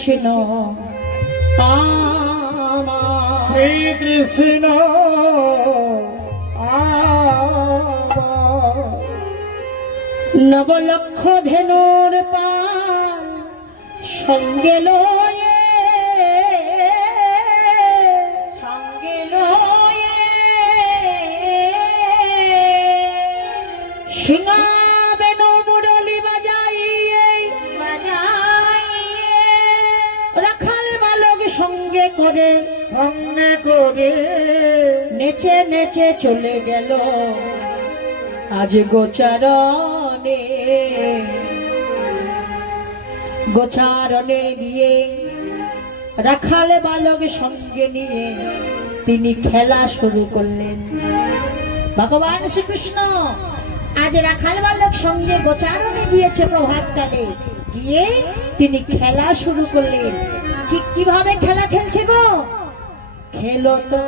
কৃষ্ণ শ্রী কৃষ্ণ নবলক্ষ ধেনুর পাল সঙ্গে লয়ে সিংহাবেন মুরলি বাজাইয়ে রাখাল বালক সঙ্গে করে নেচে নেচে চলে গেল আজ গোচারণে গিয়ে রাখাল বালক সঙ্গে নিয়ে তিনি খেলা শুরু করলেন। ভগবান শ্রীকৃষ্ণ আজ রাখাল বালক সঙ্গে গোচারণে গিয়েছে প্রভাতকালে, গিয়ে তিনি খেলা শুরু করলেন। কিভাবে খেলা খেলছে গো? খেলো তো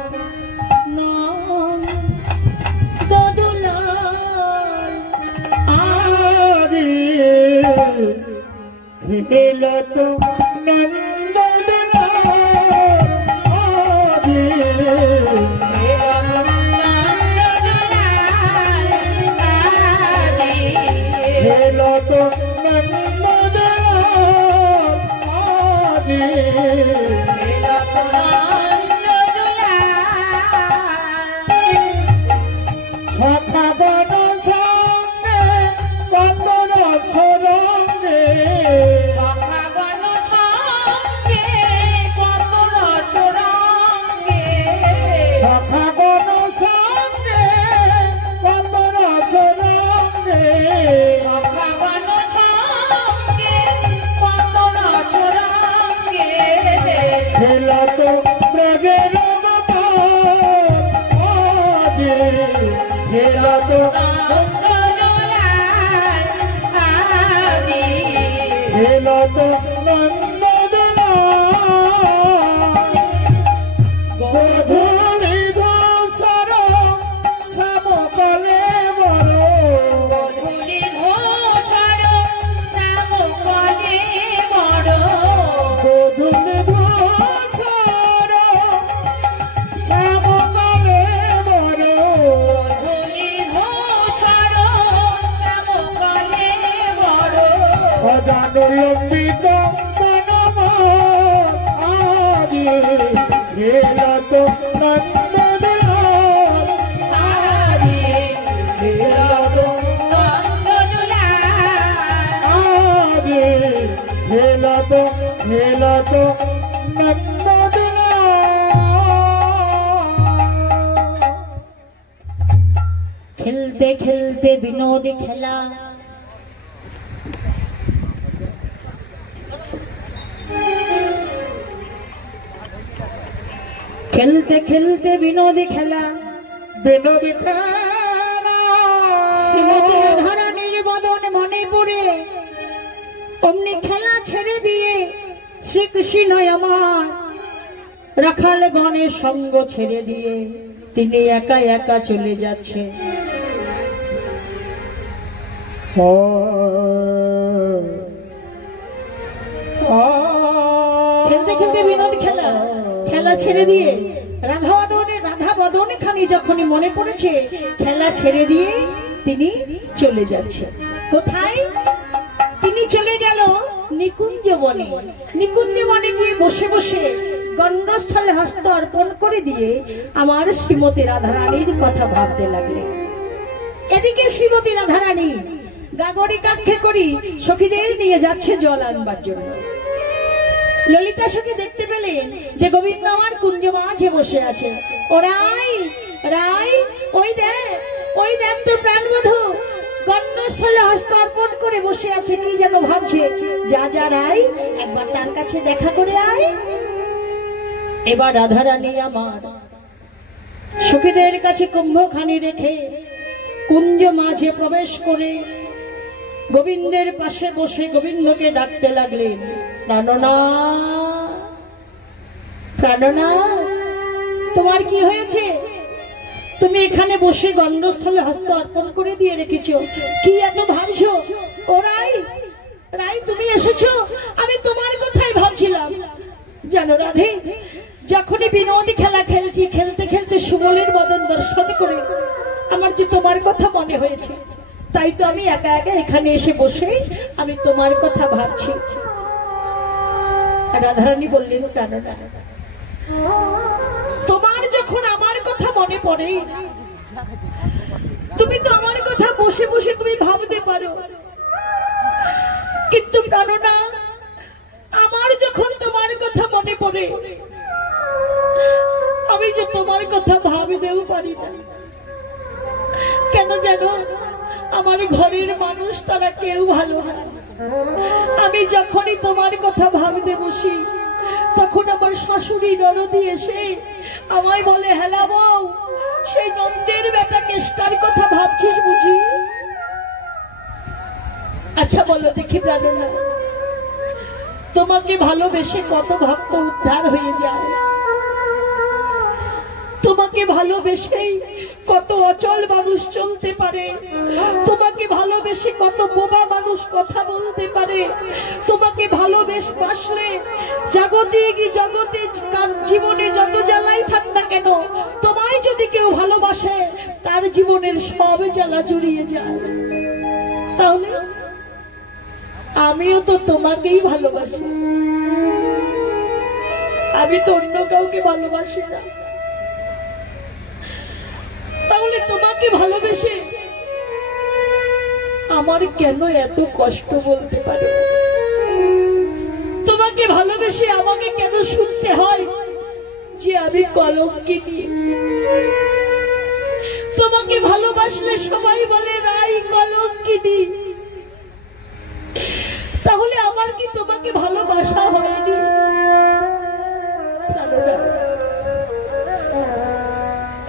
খেলো তো খেলতে খেলতে বিনোদী খেলা খেলতে খেলতে বিনোদী খেলা শ্রীমতী রাধারানীর বদন মনে পড়ে অমনি খেলা ছেড়ে দিয়ে শ্রীকৃষ্ণ আমার রাখাল গণের সঙ্গ ছেড়ে দিয়ে তিনি একা একা চলে যাচ্ছে। খেলতে খেলতে বিনোদ খেলা ছেড়ে দিয়ে রাধা বদনে খানি যখনই মনে পড়েছে খেলা ছেড়ে দিয়ে তিনি চলে যাচ্ছে। কোথায়? তিনি চলে গেল নিকুঞ্জ বনে। নিকুঞ্জ বনে গিয়ে বসে বসে গণ্ডস্থলে হস্ত অর্পণ করে দিয়ে আমার শ্রীমতী রাধারানীর কথা ভাবতে লাগলেন। এদিকে শ্রীমতী রাধারানী গাগরি কাক্ষে করি সখীদের নিয়ে যাচ্ছে জল আনবার জন্য। ললিতা সখী দেখতে পেলেন যে গোবিন্দ আমার কুঞ্জ মাঝে বসে আছে। ও রাই রাই, ওই দেখ তোর প্রাণবধূ গণ্ডস্থলে হস্ত অর্পণ করে বসে আছে, কি যেন ভাবছে। যা রাই, একবার তার কাছে দেখা করে আয়। এবার রাধারানী আমার সখীদের কাছে কুম্ভখানি রেখে কুঞ্জ মাঝে প্রবেশ করে গোবিন্দের পাশে বসে গোবিন্দকে ডাকতে লাগলেন, প্রাণনাথ প্রাণনাথ, তোমার কি হয়েছে? তুমি এখানে বসে গণ্ডস্থলে হস্ত অর্পণ করে দিয়ে রেখেছো, কি এত ভাবছো? ও রাই রাই, তুমি এসেছো, আমি তোমার কথাই ভাবছিলাম। জানো রাধে, যখনই বিনোদী খেলা খেলছি, খেলতে খেলতে সুবলের বদন দর্শন করে আমার যে তোমার কথা মনে হয়েছে, তাই তো আমি একা একা এখানে এসে বসে আমি তোমার কথা ভাবছি। রাধারানী বললেন, প্রাণনা, তোমার যখন আমার কথা মনে পড়ে, তুমি তো আমার কথা বসে বসে তুমি ভাবতে পারো, কিন্তু প্রাণনা, আমার যখন তোমার কথা মনে পড়ে, আমি যে তোমার কথা ভাবতেও পারি না। কেন জানো, আমার ঘরের মানুষ তারা কেউ ভালো না। আমি যখনই তোমার কথা ভাবতে বসি, তখন আমার শাশুড়ি ননদি এসে আমায় বলে, হেলা বউ, সেই নন্দের বেটা কেষ্টার কথা ভাবছিস বুঝি? আচ্ছা বলো দেখি প্রাণনা, তোমাকে ভালোবেসে কত ভক্ত উদ্ধার হয়ে যায়, তোমাকে ভালোবেসেই কত অচল মানুষ চলতে পারে, তোমাকে ভালোবেসে কত বোবা মানুষ কথা বলতে পারে, তোমাকে ভালোবাসলে জাগতিক জগতে জীবনে যত জ্বালাই থাক না কেন, তোমায় যদি কেউ ভালোবাসে তার জীবনের সব জ্বালা জুড়িয়ে যায়। তাহলে আমিও তো তোমাকেই ভালোবাসি, আমি তো অন্য কাউকে ভালোবাসি না। তাহলে তোমাকে ভালোবেসে আমার কেন এত কষ্ট বলতে পারো? তোমাকে ভালোবেসে আমাকে কেন শুনতে হয় যে আমি কলঙ্কিনী? তোমাকে ভালোবাসলে সবাই বলে রাই কলঙ্কিনী, তাহলে আমার কি তোমাকে ভালোবাসা হয়নি?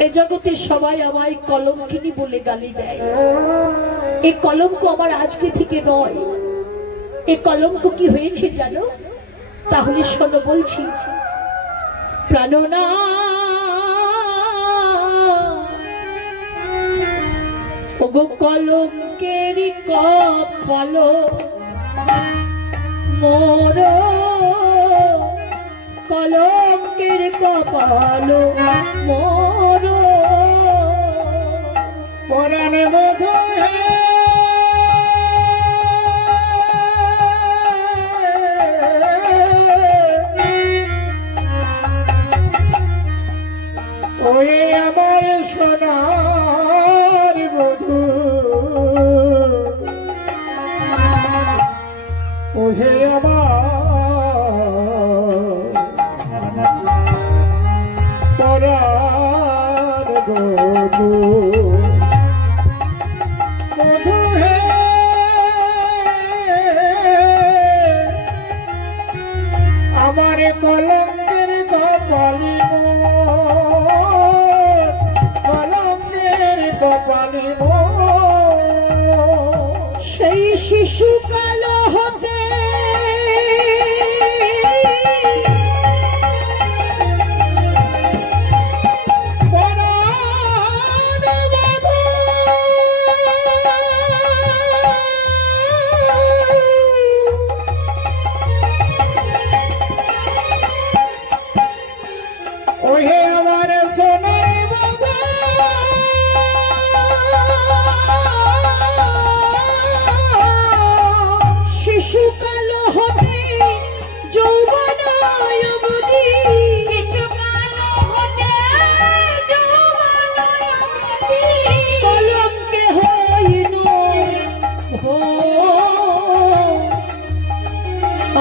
এই জগতে সবাই আমায় কলঙ্কিনী বলে গালি দেয়। এই কলঙ্ক আমার আজকে থেকে নয়। এই কলঙ্ক কি হয়েছে জানো? তাহলে শোনো বলছি, প্রাণনা, ওগো কলঙ্কের কপাল মোর, কলঙ্কের কপাল মোর, পরাণ বোধ ওই আমার সোনার বধূ, ওহে আমার পরাণ বধূ, বধূ হে আমার কলঙ্কের কপালি, কলঙ্কের কপালি সেই শিশুকাল হতে ওহে আমার সোনার বাবা, শিশুকাল হতে যৌবন অবধি, শিশুকাল হতে যৌবন অবধি কলঙ্কে হইল ভো,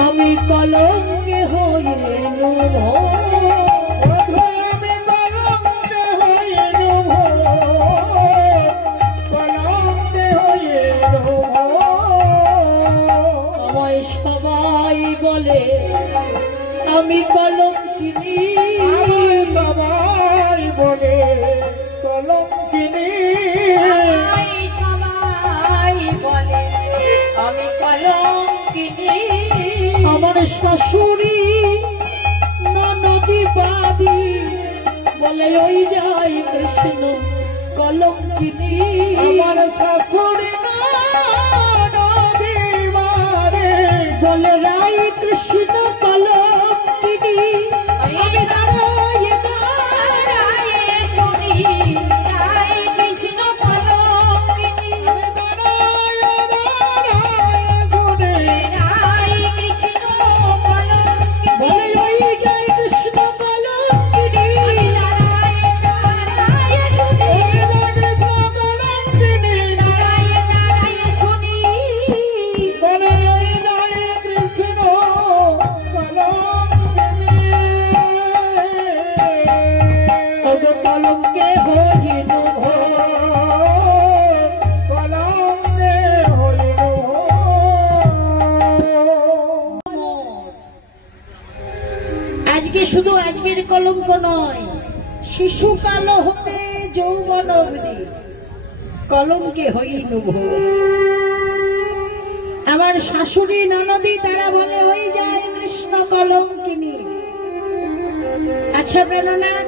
আমি কলঙ্কে হইল ভো, বলে আমি কলঙ্কিনী, সবাই বলে কলঙ্কিনী, সবাই বলে আমি কলঙ্কিনী। আমার শাশুড়ি ননদি বাদি বলে ওই যাই কৃষ্ণ কলঙ্কিনী, আমার শাশুড়ি বলে রাই কৃষ্ণ কলঙ্কিনী, আজকে শুধু আজকের কলঙ্ক নয়, শিশুকাল হতে যৌবন অবধি কলঙ্কে হইনু ভোর। আমার শাশুড়ি ননদি তারা বলে হয়ে যায় কৃষ্ণ কলঙ্কিনী। আচ্ছা প্রেরণাথ,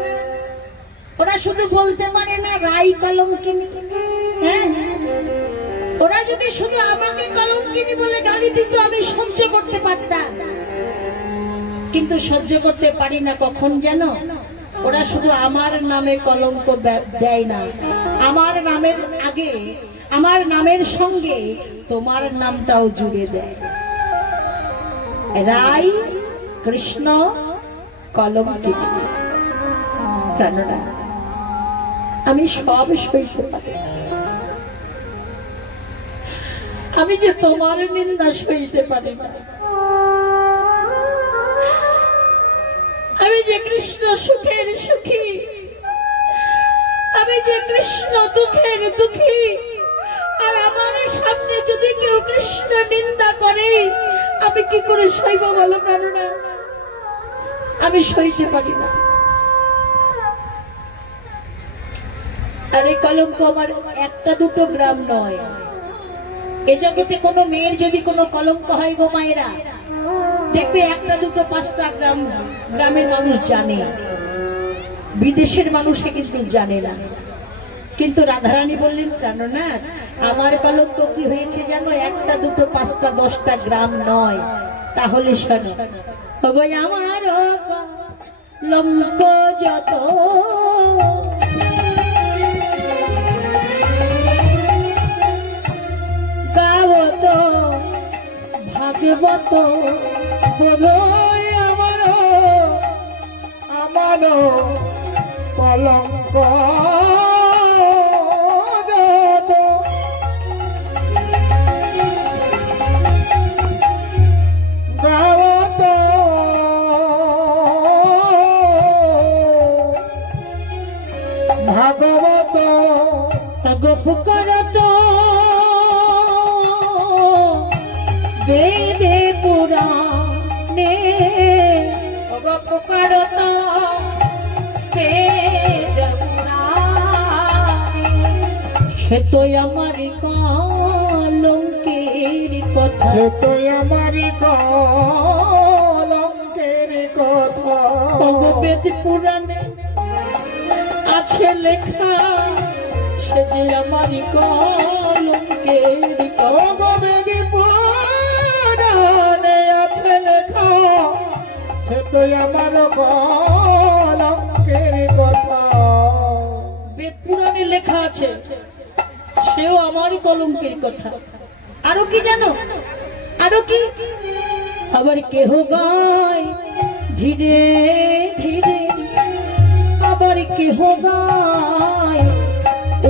ওরা শুধু বলতে পারে না রাই কলঙ্কিনী? হ্যাঁ, ওরা যদি শুধু আমাকে কলঙ্কিনী বলে গালি দিত আমি সহ্য করতে পারতাম, কিন্তু সহ্য করতে পারি না কখন জানো? ওরা শুধু আমার নামে কলঙ্ক দেয় না, আমার নামের আগে, আমার নামের সঙ্গে তোমার নামটাও জুড়ে দেয়। রাই কৃষ্ণ কলঙ্কিনী। প্রাণরা, আমি সব সইতে পারি, আমি যে তোমার নিন্দা সইতে পারি না। আমি যে কৃষ্ণ সুখের সুখী, আমি যে কৃষ্ণ দুঃখের দুঃখী, আর আমার সামনে যদি কেউ কৃষ্ণ নিন্দা করে আমি কি করে সইব বলো প্রাণনা? আমি সইতে পারি না। আর এই কলঙ্ক আমার একটা দুটো গ্রাম নয়, এ জগতে কোনো মেয়ের যদি কোনো কলঙ্ক হয় গো মায়েরা, দেখবে একটা দুটো পাঁচটা গ্রামের মানুষ জানে, বিদেশের মানুষে কিন্তু জানে না। কিন্তু রাধারানী বললেন প্রাণনাথ, আমার কলঙ্ক কি হয়েছে জানো? একটা দুটো পাঁচটা 10টা গ্রাম নয়। তাহলে শোনো, আমার কলঙ্ক যত গাবত ভাগবত বোধহয় আমার কলঙ্ক যত গাবত ভাগবত গফুকরত বেদে পুরাণে, গফুকরত বেদ পুরাণে, সে তো আমার কলঙ্কের কথা, সে তো আমার কলঙ্কের কথা। বেদ পুরাণে আছে লেখা, সে যে আমার কলঙ্কের কথা। বেদ পুরাণে আছে লেখা, সে তো আমার কলঙ্কের কথা। বেদ পুরাণে লেখা আছে, সেও আমার কলঙ্কের কথা। আরো কি জানো? আরো কি? আবার কেহ গায় ধীরে ধীরে, আবার কেহ গায়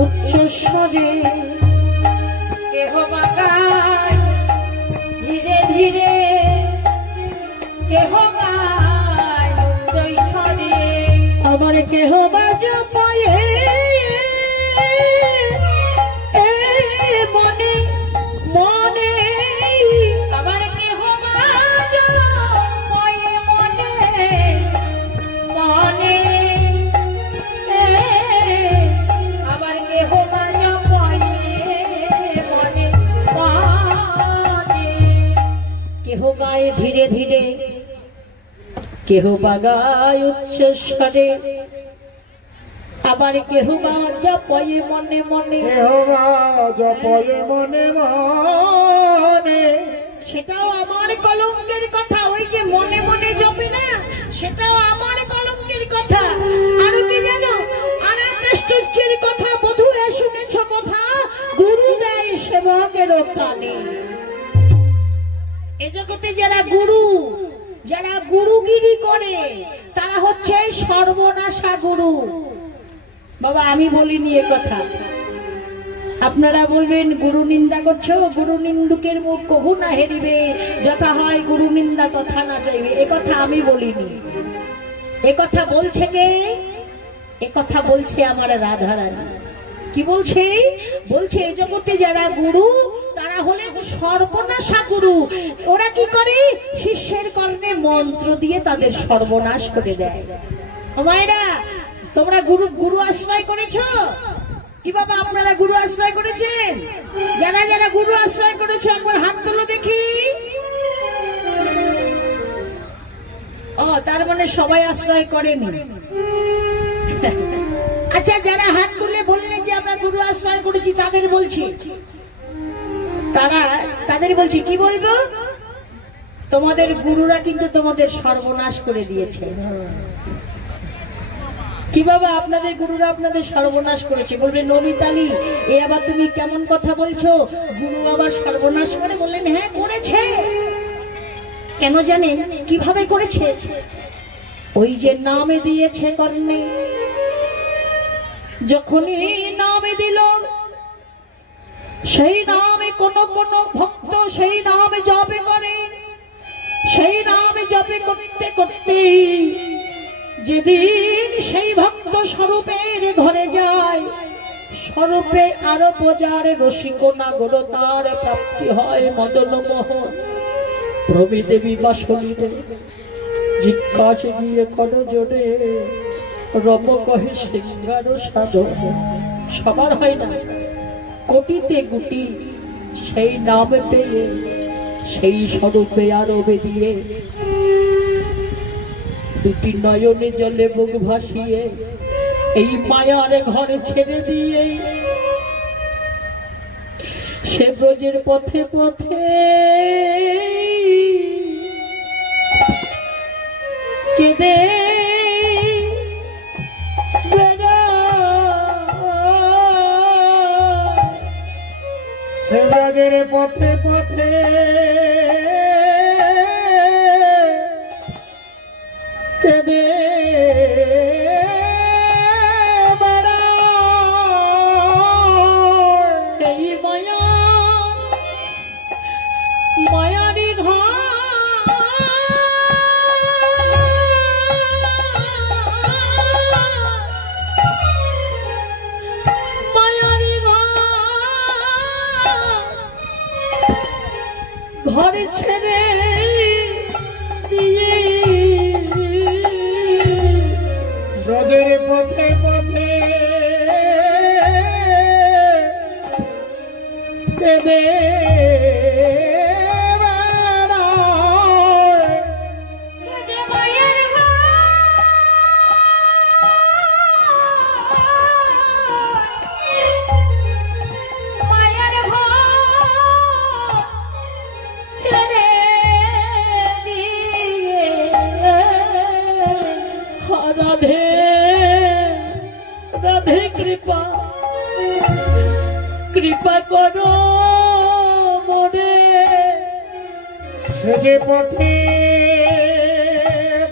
উচ্চ স্বরে, কেহ গায় ধীরে ধীরে, কেহ গায় উচ্চ স্বরে, আবার কেহ বাজা পায়ে মনে মনে, আবার কেহ বাজা পায়ে মনে মনে, আবার কেহ বাজা পায়ে মনে মনে। কেহ গায়ে ধীরে ধীরে, কেহ বাগায় উচ্চ স্বরে, আবার কেহ বাজা পায়ে মনে মনে, জপয়ে মনে মনে। সেটাও আমার কলঙ্কের কথা। ওই যে মনে মনে জপে না, সেটাও আমার কলঙ্কের কথা। আরো কি জানো? আর এক আশ্চর্যের কথা, বধূরা শুনেছ কথা, গুরু দেয় সেবকের কানে। এ জগতে যারা গুরু, যারা গুরুগিরি করে, তারা হচ্ছে সর্বনাশা গুরু। বাবা আমি বলিনি এ কথা, আপনারা বলবেন গুরু নিন্দা করছো, গুরু নিন্দুকের মুখ কহু না হেরিবে, যথা হয় গুরু নিন্দা কথা না চাইবে। এ কথা আমি বলিনি। এ কথা বলছে কে? এ কথা বলছে আমার রাধারানী। কি বলছে? বলছে এই জগতে যারা গুরু তারা হলেন সর্বনাশা গুরু। ওরা কি করে? শিষ্যের কর্ণে মন্ত্র দিয়ে তাদের সর্বনাশ করে দেয়। ও মায়েরা, তোমরা গুরু গুরু আশ্রয় করেছো কি বাবা? আপনারা গুরু আশ্রয় করেছেন? যারা যারা গুরু আশ্রয় করেছে একবার হাত তোলো দেখি। ও, তার মানে সবাই আশ্রয় করেনি। আচ্ছা, যারা হাত তুলে বললেন যে আমরা গুরু আশ্রয় করেছি তাদের বলছি, তাদের বলছি কি বলবো? তোমাদের গুরুরা কিন্তু তোমাদের সর্বনাশ করে দিয়েছে। কি বাবা, আপনাদের গুরুরা আপনাদের সর্বনাশ করেছে? বলবে নমিতালি, এ আবার তুমি কেমন কথা বলছো? গুরু আবার সর্বনাশ করে? বললেন হ্যাঁ করেছে। কেন জানেন কিভাবে করেছে? ওই যে নামে দিয়েছে কর্ণে, যখনই নামে দিল সেই নামে কোন কোন ভক্ত সেই নামে জপে করে। সেই নামে জপে করতে করতে যেদিন সেই ভক্ত স্বরূপের ঘরে যায়, স্বরূপে আরো প্রজার রসিক নাগর তার প্রাপ্তি হয় মদন মোহন। প্রভি দেবী বাসলিরে জিজ্ঞাসা দিয়ে কর জোরে, রব কহে সিংহার সাধন। সবার হয় না, কোটিতে গুটি সেই নাম পেয়ে সেই স্বরূপে আরবে দিয়ে দুটি নয়নে জলে বুক ভাসিয়ে এই মায়ার ঘরে ছেড়ে দিয়ে সে ব্রজের পথে পথে কেঁদে সে ব্রজের পথে পথে কেঁদে এই মায়া মায়ারি ঘর ঘরে ছেড়ে দিয়ে ব্রজের পথে পথে কেঁদে রাধে রাধে কৃপা কৃপা করো মনে। সে যে পথে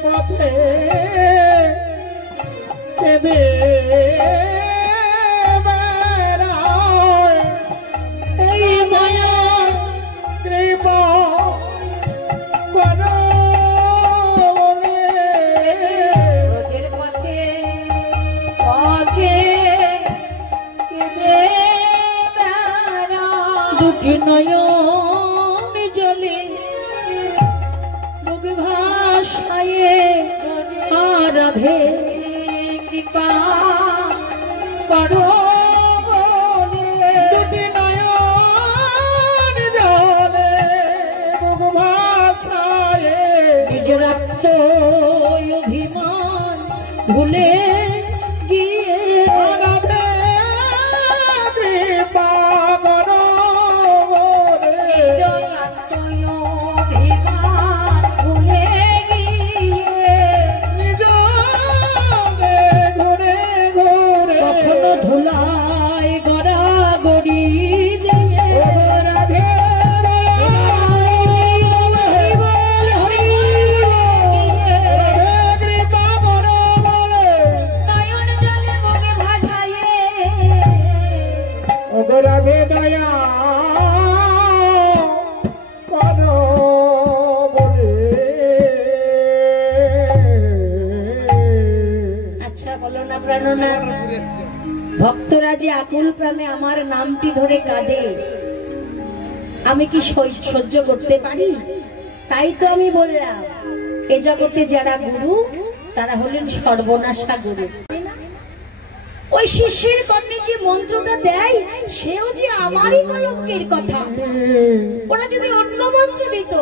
পথে কেঁদে বেড়ায়, এই মায়া কৃপা করো মনে। ব্রজের পথে পথে কেঁদে বেড়ায়, দুটি নয়ন জলে বুক ভাসায়ে রাধে কৃপা করো বলে। দুটি নয়ন জলে বুক ভাসায় নিজের অভিমান ভুলে গিয়ে রাধে কৃপা করো বলে। অভিমান ভুলে গিয়ে নিজ ঘুরে ঘুরে কখনো ধুলায় গড়াগড়ি দিয়ে রাধে কৃপা করো বলে। নয়ন জলে বুকে ভাসায়ে ওগো রাধে দয়া করো বলে। আচ্ছা বলো না প্রাণনাথ, ভক্তরা যে আকুল প্রাণে আমার নামটি ধরে কাঁদে, আমি কি সহ্য করতে পারি? তাই তো আমি বললাম, এ জগতে যারা গুরু তারা হলেন সর্বনাশা গুরু। ওই শিষ্যের কর্ণে যে মন্ত্রটা দেয় সেও যে আমারই কলঙ্কের কথা। ওরা যদি অন্য মন্ত্র দিত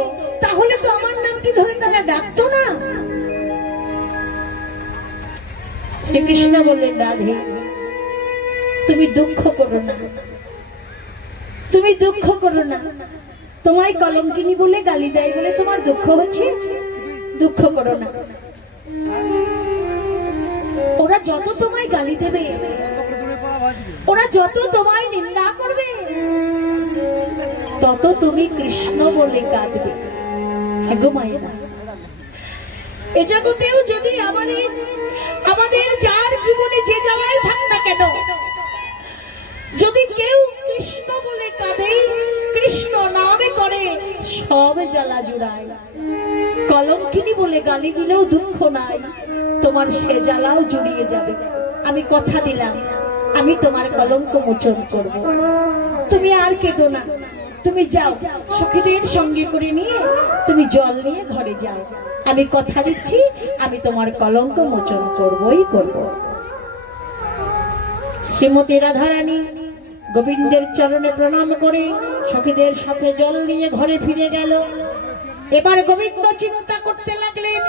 তাহলে তো আমার নামটি ধরে তারা ডাকতো না। শ্রীকৃষ্ণ বললেন, রাধে তুমি দুঃখ করো না, তুমি দুঃখ করো না। তোমায় কলঙ্কিনী বলে গালি দেয় বলে তোমার দুঃখ হচ্ছে, দুঃখ করো না। ওরা যত তোমায় গালি দেবে, ওরা যত তোমায় নিন্দা করবে, তত তুমি কৃষ্ণ বলে কাঁদবে। হ্যাঁ গো মায়েরা, এ জগতেও যদি আমাদের যার জীবনে যে জ্বালাই থাক না কেন, যদি কেউ কৃষ্ণ বলে কাঁদে, কৃষ্ণ নামে করে, সব জ্বালা জুড়ায়। কলঙ্কিনী বলে গালি দিলেও দুঃখ নাই, তোমার সে জ্বালাও জুড়িয়ে যাবে। আমি কথা দিলাম, আমি তোমার কলঙ্ক মোচন করব। তুমি আর কেঁদো না, তুমি যাও, সখীদের সঙ্গে করে নিয়ে তুমি জল নিয়ে ঘরে যাও। আমি কথা দিচ্ছি, আমি তোমার কলঙ্ক মোচন করবই করব। শ্রীমতী রাধারানী গোবিন্দের চরণে প্রণাম করে সখীদের সাথে জল নিয়ে ঘরে ফিরে গেল। এবার গোবিন্দ চিন্তা করতে লাগলেন,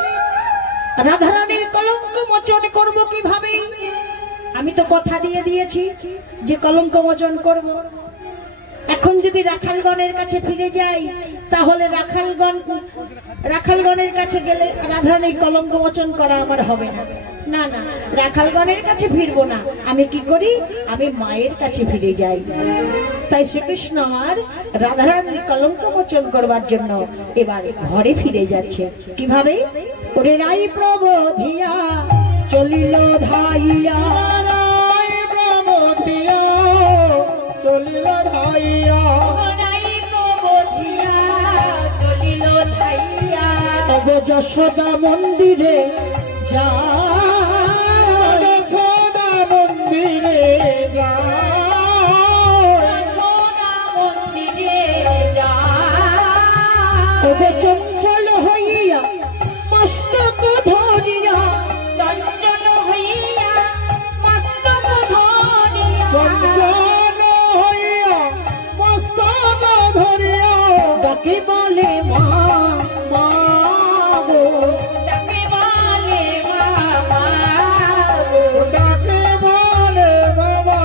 রাধারানীর কলঙ্ক মোচন করব কিভাবে? আমি তো কথা দিয়ে দিয়েছি যে কলঙ্ক মোচন করব। এখন যদি রাখালগণের কাছে ফিরে যাই, তাহলে রাখালগণের কাছে গেলে রাধারানীর কলঙ্ক মোচন করা আমার হবে না। না না, রাখালগণের কাছে ফিরবো না। আমি কি করি? আমি মায়ের কাছে ফিরে যাই। তাই শ্রীকৃষ্ণ আর রাধারানীর কলঙ্ক মোচন করবার জন্য এবার ঘরে ফিরে যাচ্ছে। কিভাবে? ওরে রাই প্রবোধিয়া চলিল ধাইয়া, রাই প্রবোধিয়া চলিল ধাইয়া, রাই প্রবোধিয়া চলিল ধাইয়া, তব যশোদা মন্দিরে যা, যশোদা মন্দিরে যা, যশোদা মন্দিরে যা, তবে চঞ্চল হইয়া মস্তক ধরিয়া, চঞ্চল হইয়া মস্তক ধরিয়া, চঞ্চল হইয়া মস্তক ধরিয়া, ডাকে বলে মা মা গো, ডাকে বলে বাবা,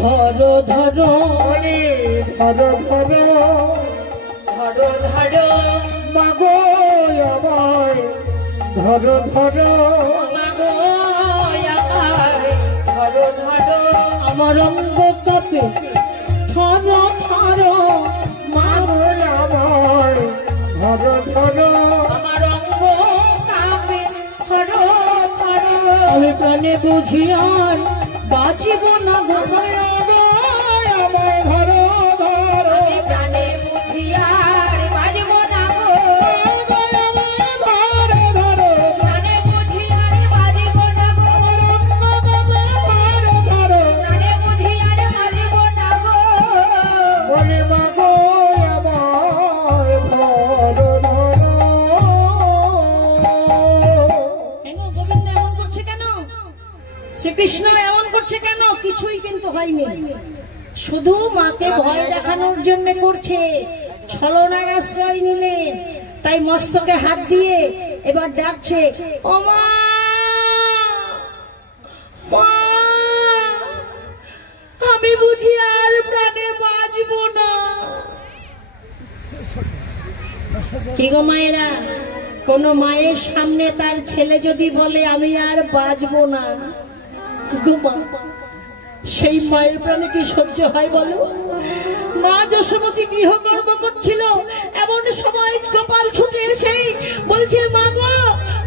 ধরো ধরো বলি ধরো ধরো ধরো ধরো মাগো আমার, ধরো ধরো মাগো আমার, ধরো ধরো আমার অঙ্গ কাঁপে, ধরো ধরো মাগো আমার, ধরো ধরো আমার অঙ্গ কাঁপে, ধরো ধরো আমি প্রাণে বুঝি আর বাঁচিব না গো, আমায় ধরো ধরো, আমি প্রাণে বুঝি আর বাঁচিব না গো, ধরো ধরো প্রাণে বুঝি আর বাঁচিব না গো, ধরো ধরো প্রাণে বুঝি আর বাঁচিব না গো। বলি মাগো আমার, ধরো ধরো। কেন গোবিন্দ এমন করছে? কেন শ্রীকৃষ্ণ এমন করছে? কেন? কিছুই কিন্তু হয়নি, শুধু মাকে ভয় দেখানোর জন্য করছে। ছলনার আশ্রয় নিলেন, তাই মস্তকে হাত দিয়ে এবার ডাকছে, ও মা, মা, আমি বুঝি আর প্রাণে বাঁচব না। কি গো মায়েরা, কোন মায়ের সামনে তার ছেলে যদি বলে আমি আর বাঁচবো না, গো মা, সেই মায়ের প্রাণে কি সহ্য হয় বলো? মা যশোমতী গৃহকর্ম করছিল, এমন সময় গোপাল ছুটে এসে বলছে, মা গো,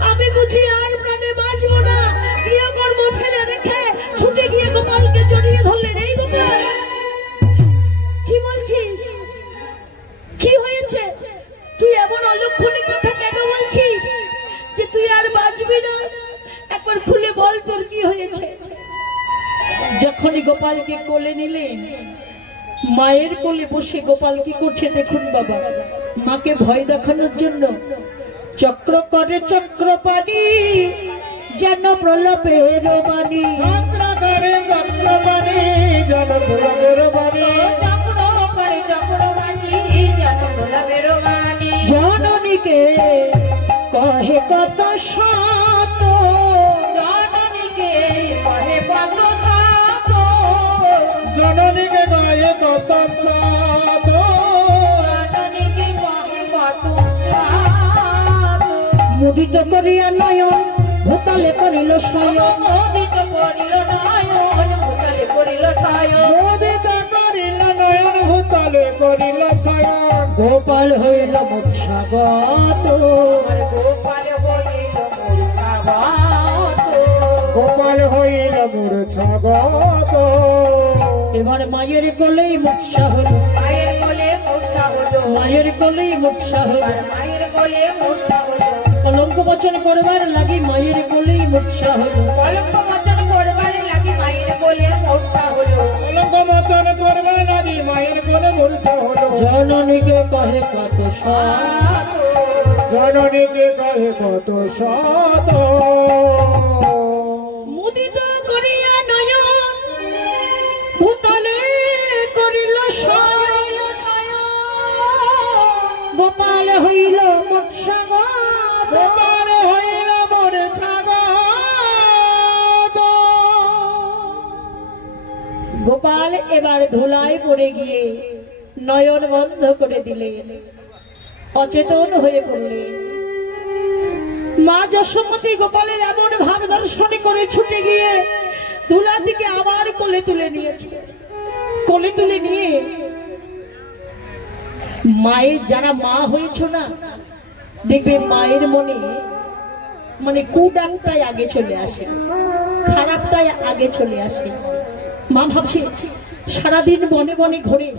আমি বুঝি আর প্রাণে বাঁচবো না। গৃহকর্ম ফেলে রেখে ছুটে গিয়ে গোপালকে জড়িয়ে ধরলেন। এই গোপাল, কি বলছিস? কি হয়েছে? তুই এমন অলক্ষণী কথা কেন বলছিস যে তুই আর বাঁচবি না? একবার খুলে বল তোর কি হয়েছে। যখনই গোপালকে কোলে নিলেন, মায়ের কোলে বসে গোপাল কি করছে দেখুন বাবা। মাকে ভয় দেখানোর জন্য চক্র করে চক্রপাণি, যেন প্রলাপের বাণী। চক্র করে চক্রপাণি, যেন প্রলাপের বাণী। জননীকে কহে কত শত, জননীকে কহে কত শত, জননীকে গায়ে কত সাধ, জননীকে কহে কত শত। মুদিত করিয়া নয়ন ভূতলে করিল শয়ন, মুদিত করিল নয়ন ভূতলে করিল শয়ন, মোদিত করিল নয়ন ভূতলে করিল শয়ন। গোপাল হইল মূর্ছাগত, গোপাল হইল মূর্ছাগত, গোপাল হইল মূর্ছাগত। এবার মায়ের কোলেই মূর্ছা হলো, মায়ের কোলে মূর্ছা হলো, মায়ের কোলেই মূর্ছা হলো, মায়ের কোলে মূর্ছা হলো। কলঙ্ক বচন করবার লাগি মায়ের কোলেই মূর্ছা হলো, কলঙ্ক বচন করবার লাগি মায়ের কোলে মূর্ছা হলো, কলঙ্ক মোচন করবে নারী মায়ের কোলে মূর্ছা হলো। জননীকে কহে কত শত, জননীকে কহে কত শত। মুদিত করিয়া নয়ন ভূতলে করিল শয়ন, গোপাল হইল মূর্ছাগত, গোপাল হইল মূর্ছাগত। গোপাল এবার ধুলায় পড়ে গিয়ে নয়ন বন্ধ করে দিলেন, অচেতন হয়ে পড়লেন। মা যশোমতী গোপালের এমন ভাব দর্শনে করে ছুটে গিয়ে ধুলা থেকে আবার কোলে তুলে নিয়েছে। কোলে তুলে নিয়ে মায়ের, যারা মা হয়েছ না, দেখবে মায়ের মনে মানে কুডাকটাই আগে চলে আসে, খারাপটাই আগে চলে আসে। মা ভাবছে সারাদিন বনে বনে ঘোরে,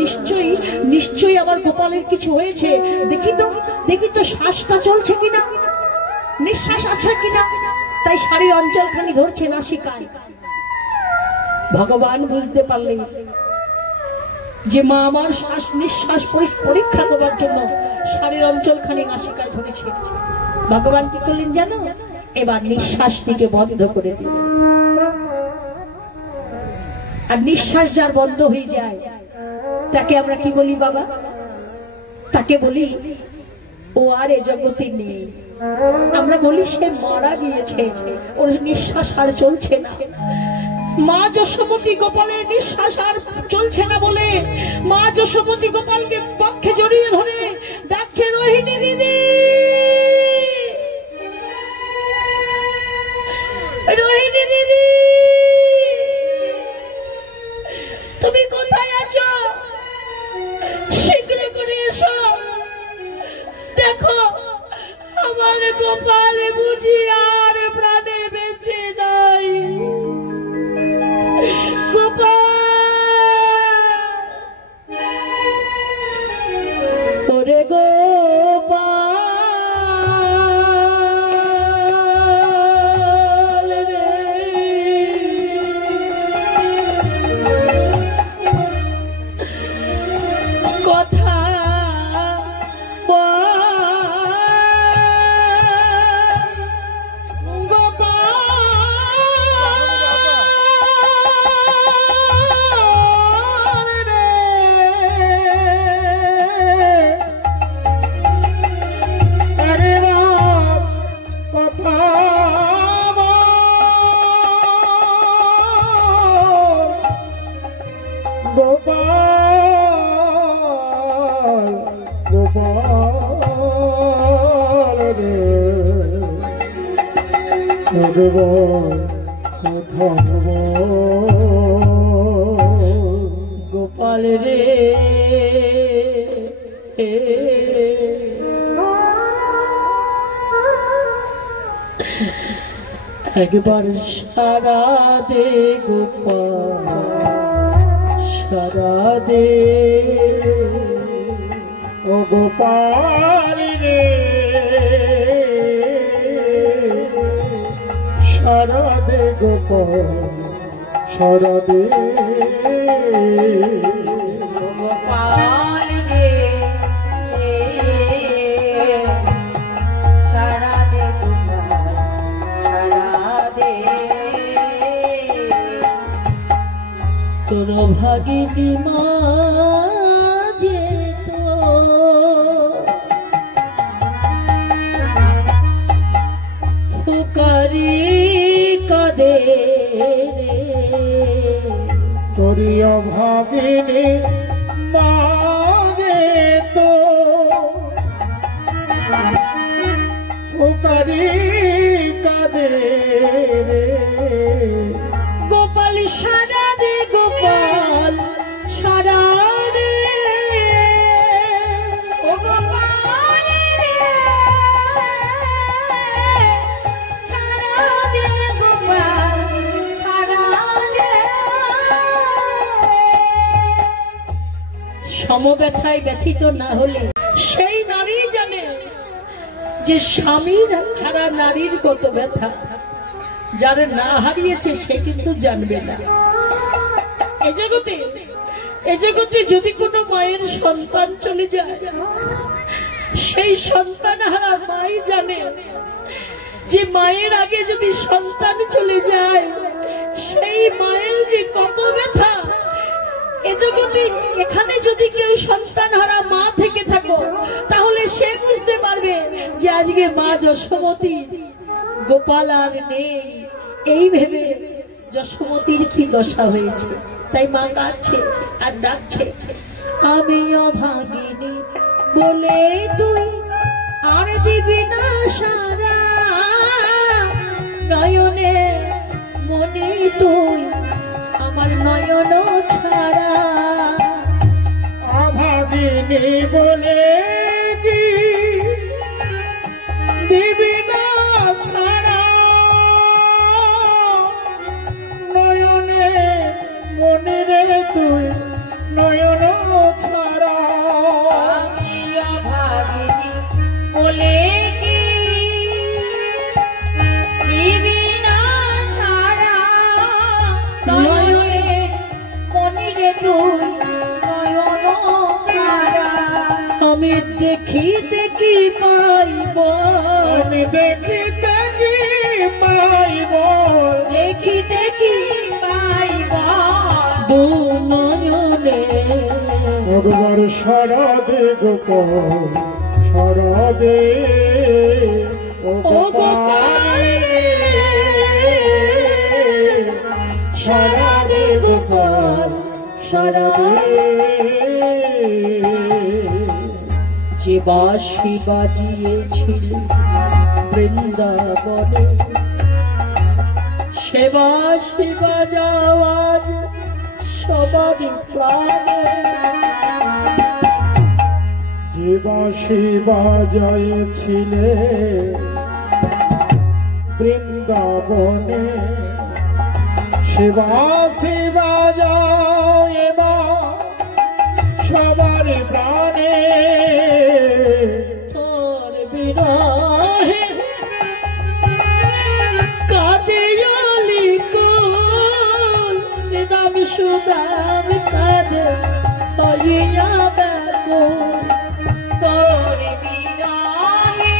নিশ্চয়ই নিশ্চয়ই আমার গোপালের কিছু হয়েছে, দেখি তো শ্বাসটা চলছে কিনা, নিঃশ্বাস আছে কিনা। তাই সারি অঞ্চলখানি ধরছে নাসিকায়। ভগবান বুঝতে পারলেন যে মা আমার শ্বাস নিঃশ্বাস পরীক্ষা করবার জন্য সারি অঞ্চলখানি নাসিকায় ধরেছে। ভগবান কি করলেন জানো? এবার নিঃশ্বাসটিকে বন্ধ করে দিলেন। আর নিঃশ্বাস যার বন্ধ হয়ে যায় তাকে আমরা কি বলি বাবা? তাকে বলি ও আর এ জগতে নেই। আমরা বলি সে মারা গিয়েছে, ওর নিঃশ্বাস আর চলছে না। মা যশোমতী গোপালের নিঃশ্বাস আর চলছে না বলে মা যশোমতী গোপালকে পক্ষে জড়িয়ে ধরে ডাকছে, রোহিণী দিদি, রোহিণী দিদি, তুমি কোথায় আছো? শীঘ্র করে এসো, দেখো আমার গোপাল বুঝি আর প্রাণে বেঁচে নাই। গোপাল, ওরে গোপাল রে, কথা গোপাল, গোপাল রে, ভগবান কথা গোপাল রে, একবার সারা দে গোপাল, সারা দে, ও গোপাল রে, সারা দে গোপাল, শরদে গোপাল রে ছাড়া দে গোপাল ছাড়া দে তোর ভাগিনী মা যে ফুকারি কাদে তোরিয় ভাগিনী মাগে তো ফুকারি কাদে রে গোপাল সারা দে গোপাল সারা দে ও গোপাল রে সারা দে গোপাল সারা দে সমব্যথায় ব্যথিত না হলে সেই নারী জানে যে স্বামীর হারা নারীর কত ব্যথা। যারা না হারিয়েছে সে কিন্তু জানবে না। এ জগতে যদি কোনো মায়ের সন্তান চলে যায়, সেই সন্তান হারা মাই জানে যে মায়ের আগে যদি সন্তান চলে যায় সেই মায়ের যে কত ব্যথা। এ জগতে এখানে যদি কেউ সন্তান হারা মা থেকে থাকো তাহলে সে বুঝতে পারবে যে আজকে মা যশোমতী গোপাল আর নেই, এই ভেবে যশোমতীর কি দশা হয়েছে। তাই মা কাঁদছে আর ডাকছে, আমি অভাগিনী বলে তুই আর দিবি না সারা, নয়নে মনে তুই আমার নয়ন ছাড়া। অভাগিনী বলে কি দিবি না সারা, নয়নে মনে রে তুই নয়ন ছাড়া। আমি অভাগিনী বলে কি দিবি না সারা, নয়নে মনে রে তুই নয়ন ছাড়া। আমি দেখি দেখি পাইব, আমি দেখি দেখি পাইব, দেখি দেখি পাইব দু নয়নে। ভগবান শরদে গোপাল শরদে ও গোপাল রে, শরদে গোপাল শরদে। যে বাঁশি বাজিয়েছিল বৃন্দাবনে, সে বাঁশি বাজাওয়াজ সবারই প্রাণে। যে বাঁশি বাজাইছিলে বৃন্দাবনে, সে বাঁশি বাজাও এবার সবার প্রাণে। তোর বিরহে কাঁদিয়ালি কোন, শ্রীরাম সুদাম কাঁদ হইয়া ব্যাকুল। তোর বিরহে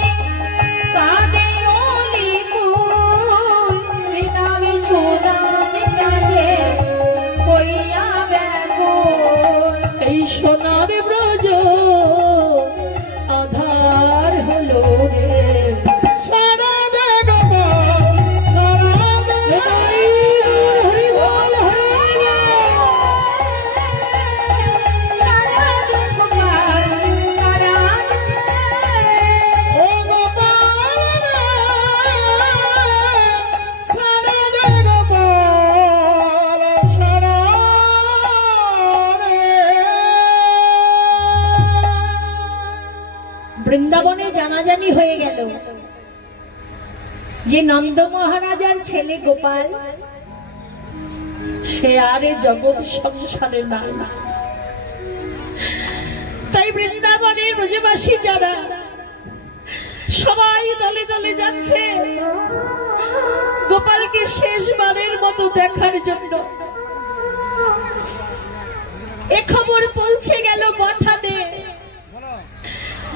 কাঁদিয়ালি কোন, শ্রীরাম সুদাম কাঁদে হইয়া ব্যাকুল। এই সোনার ব্রজ আধার হলো রে, শরদে গোপাল শরদে হরি বল হরি বল। সারা গোপাল সারা ও গোপাল রে, শরদে গোপাল শরদে। বৃন্দাবনে জানাজানি হয়ে গেল যে নন্দ মহারাজার ছেলে গোপাল সে আরে জগৎ সংসারে না। তাই বৃন্দাবনের ব্রজবাসী যারা সবাই দলে দলে যাচ্ছে গোপালকে শেষবারের মতো দেখার জন্য। এ খবর পৌঁছে গেল বথানে।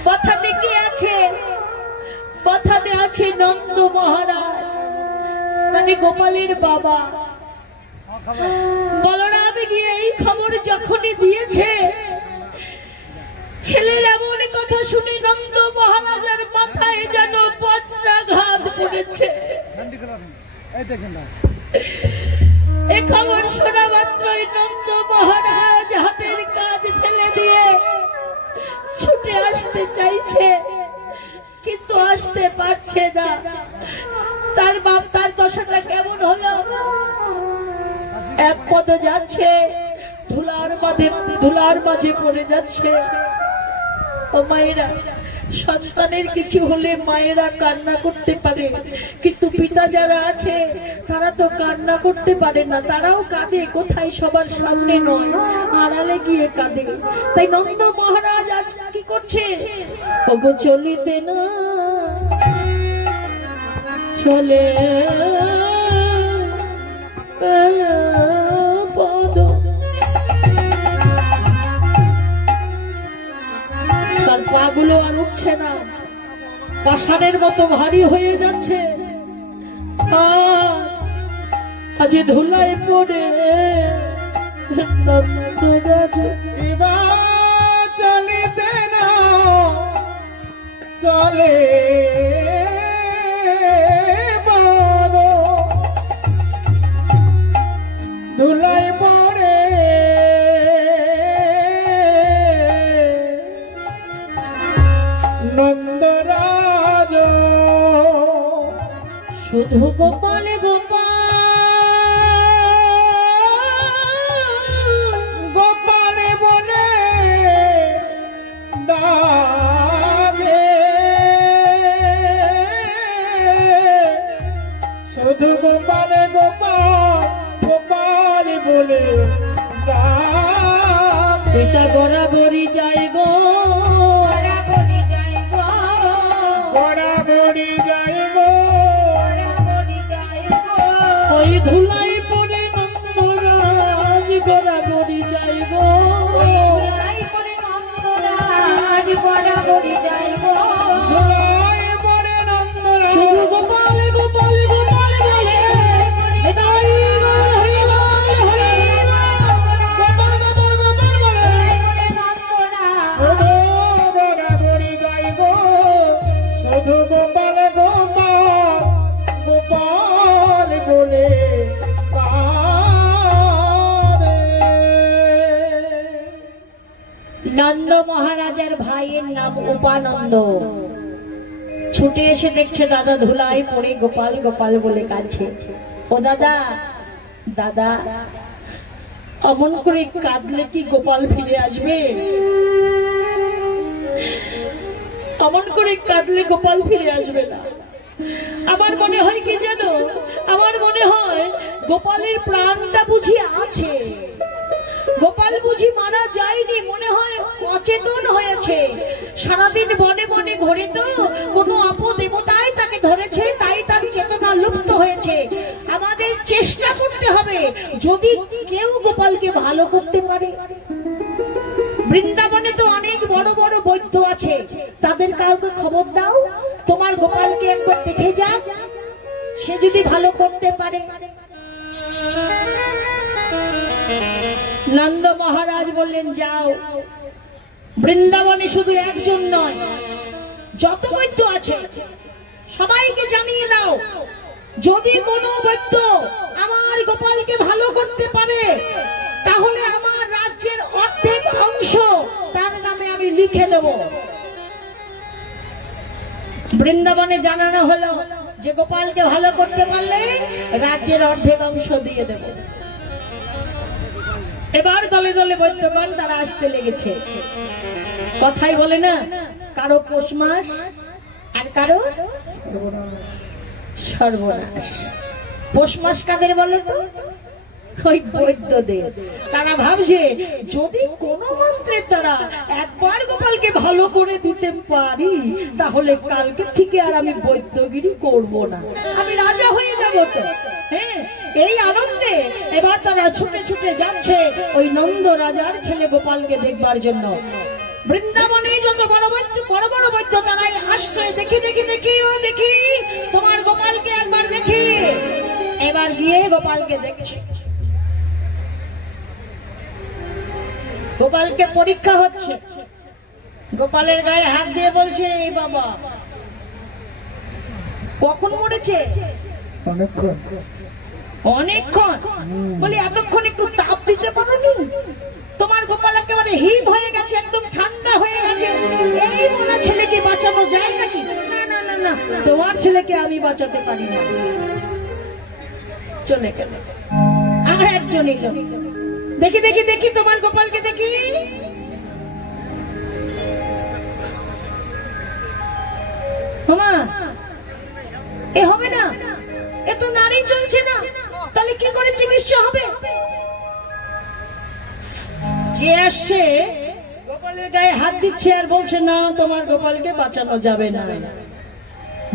বথানে কে আছে? বথানে আছে নন্দ মহারাজ, মানে গোপালের বাবা। বলরাম গিয়ে এই খবর যখনই দিয়েছে, ছেলের এমন কথা শুনে নন্দ মহারাজের মাথায় যেন বজ্রাঘাত পড়েছে। এ খবর শোনা মাত্রই নন্দ মহারাজ হাতের কাজ ফেলে দিয়ে ছুটে আসতে চাইছে, কিন্তু আসতে পারছে না। তার বাপ তার দশাটা কেমন হলো? এক পদে যাচ্ছে, ধুলার মাঝে পড়ে যাচ্ছে। ও মায়েরা, সন্তানের কিছু হলে মায়েরা কান্না করতে পারে, কিন্তু পিতা যারা আছে তারা তো কান্না করতে পারে না, তারাও কাঁদে। কোথায়? সবার সামনে নয়, আড়ালে গিয়ে কাঁদে। তাই নন্দ মহারাজ আজ কি করছে? ওগো চলিতে না চলে পদ, তার পা গুলো আর উঠছে না, পাষাণের মতো ভারী হয়ে যাচ্ছে। আজ ধুলায় পড়ে চলিতে না চলে ধুলায় পড়ে নন্দরাজ। শুধু গোপালে গোপালে বলে ডাকে, শুধু গোপালে গোপাল বলে ডাকে। এটা গড়াগড়ি যাই গো, গড়াগড়ি যাই গো, ওই ধুলাই পড়ে নন্দরাজ গড়াগড়ি যাই গো, ধুলাই পড়ে নন্দরাজ। শুধু গোপালে গোপালে বলে এটাই শুধু গড়াগড়ি যাই গো, শুধু গোপাল বলে কাঁদে। নন্দ মহারাজের ভাইয়ের নাম উপানন্দ। ছুটে এসে দেখছে দাদা ধুলায় পড়ে গোপাল গোপাল বলে কাঁদছে। ও দাদা, দাদা, অমন করে কাঁদলে কি গোপাল ফিরে আসবে? অমন করে কাঁদলে গোপাল ফিরে আসবে না। আমার মনে হয় কি জানো, আমার মনে হয় গোপালের প্রাণটা বুঝি আছে, গোপাল বুঝি মারা যায়নি, মনে হয় অচেতন হয়েছে। সারাদিন বনে বনে ঘুরে তো কোনো অপদেবতায় তাকে ধরেছে, তাই তার চেতনা লুপ্ত হয়েছে। আমাদের চেষ্টা করতে হবে, যদি কেউ গোপালকে ভালো করতে পারে। বৃন্দাবনে তো অনেক বড় বড় বৈদ্য আছে, তাদের কাউকে খবর দাও, তোমার গোপালকে একবার দেখে যাক, সে যদি ভালো করতে পারে। নন্দ মহারাজ বললেন, যাও, বৃন্দাবনে শুধু একজন নয়, যত বৈদ্য আছে সবাইকে জানিয়ে দাও, যদি কোনো বৈদ্য আমার গোপালকে ভালো করতে পারে, তাহলে আমার রাজ্যের অর্ধেক অংশ তার নামে আমি লিখে দেব। বৃন্দাবনে জানানো হলো যে গোপালকে ভালো করতে পারলে রাজ্যের অর্ধেক অংশ দিয়ে দেব। এবার দলে দলে বৈদ্যগণ তারা আসতে লেগেছে। কথাই বলে না, কারো পৌষ মাস আর কারো সর্বনাশ। পৌষ মাস কাদের বলে তো? ওই বৈদ্যদের। তারা ভাবছে যদি কোন মন্ত্রের দ্বারা একবার গোপালকে ভালো করে দিতে পারি, তাহলে কালকে থেকে আর আমি বৈদ্যগিরি করব না, আমি রাজা হয়ে যাব। তো হ্যাঁ, এই আনন্দে এবার তারা ছুটে ছুটে যাচ্ছে ওই নন্দ রাজার ছেলে গোপালকে দেখবার জন্য। বৃন্দাবনে যত বড় বড় বৈদ্য তারাই আসছে, দেখি দেখি দেখি ও দেখি তোমার গোপালকে একবার দেখি। এবার গিয়ে গোপালকে দেখছে, গোপালকে পরীক্ষা হচ্ছে। গোপালের গায়ে হাত দিয়ে বলছে, এই বাবা কখন মরেছে? অনেকক্ষণ। অনেকক্ষণ? বলি এতক্ষণ একটু তাপ দিতে পারোনি? তোমার গোপাল একেবারে হিম হয়ে গেছে, একদম ঠান্ডা হয়ে গেছে। এই মনে ছেলেকে বাঁচানো যায় নাকি? না না না না, তোমার ছেলেকে আমি বাঁচাতে পারি না। চলে গেল। আর একজন এলো, দেখি দেখি দেখি তোমার গোপালকে দেখি। মা এ হবে না, এ তো নারী চলছে না, তাহলে কি করে চিকিৎসা হবে? যে আসছে গোপালের গায়ে হাত দিচ্ছে আর বলছে, না তোমার গোপালকে বাঁচানো যাবে না।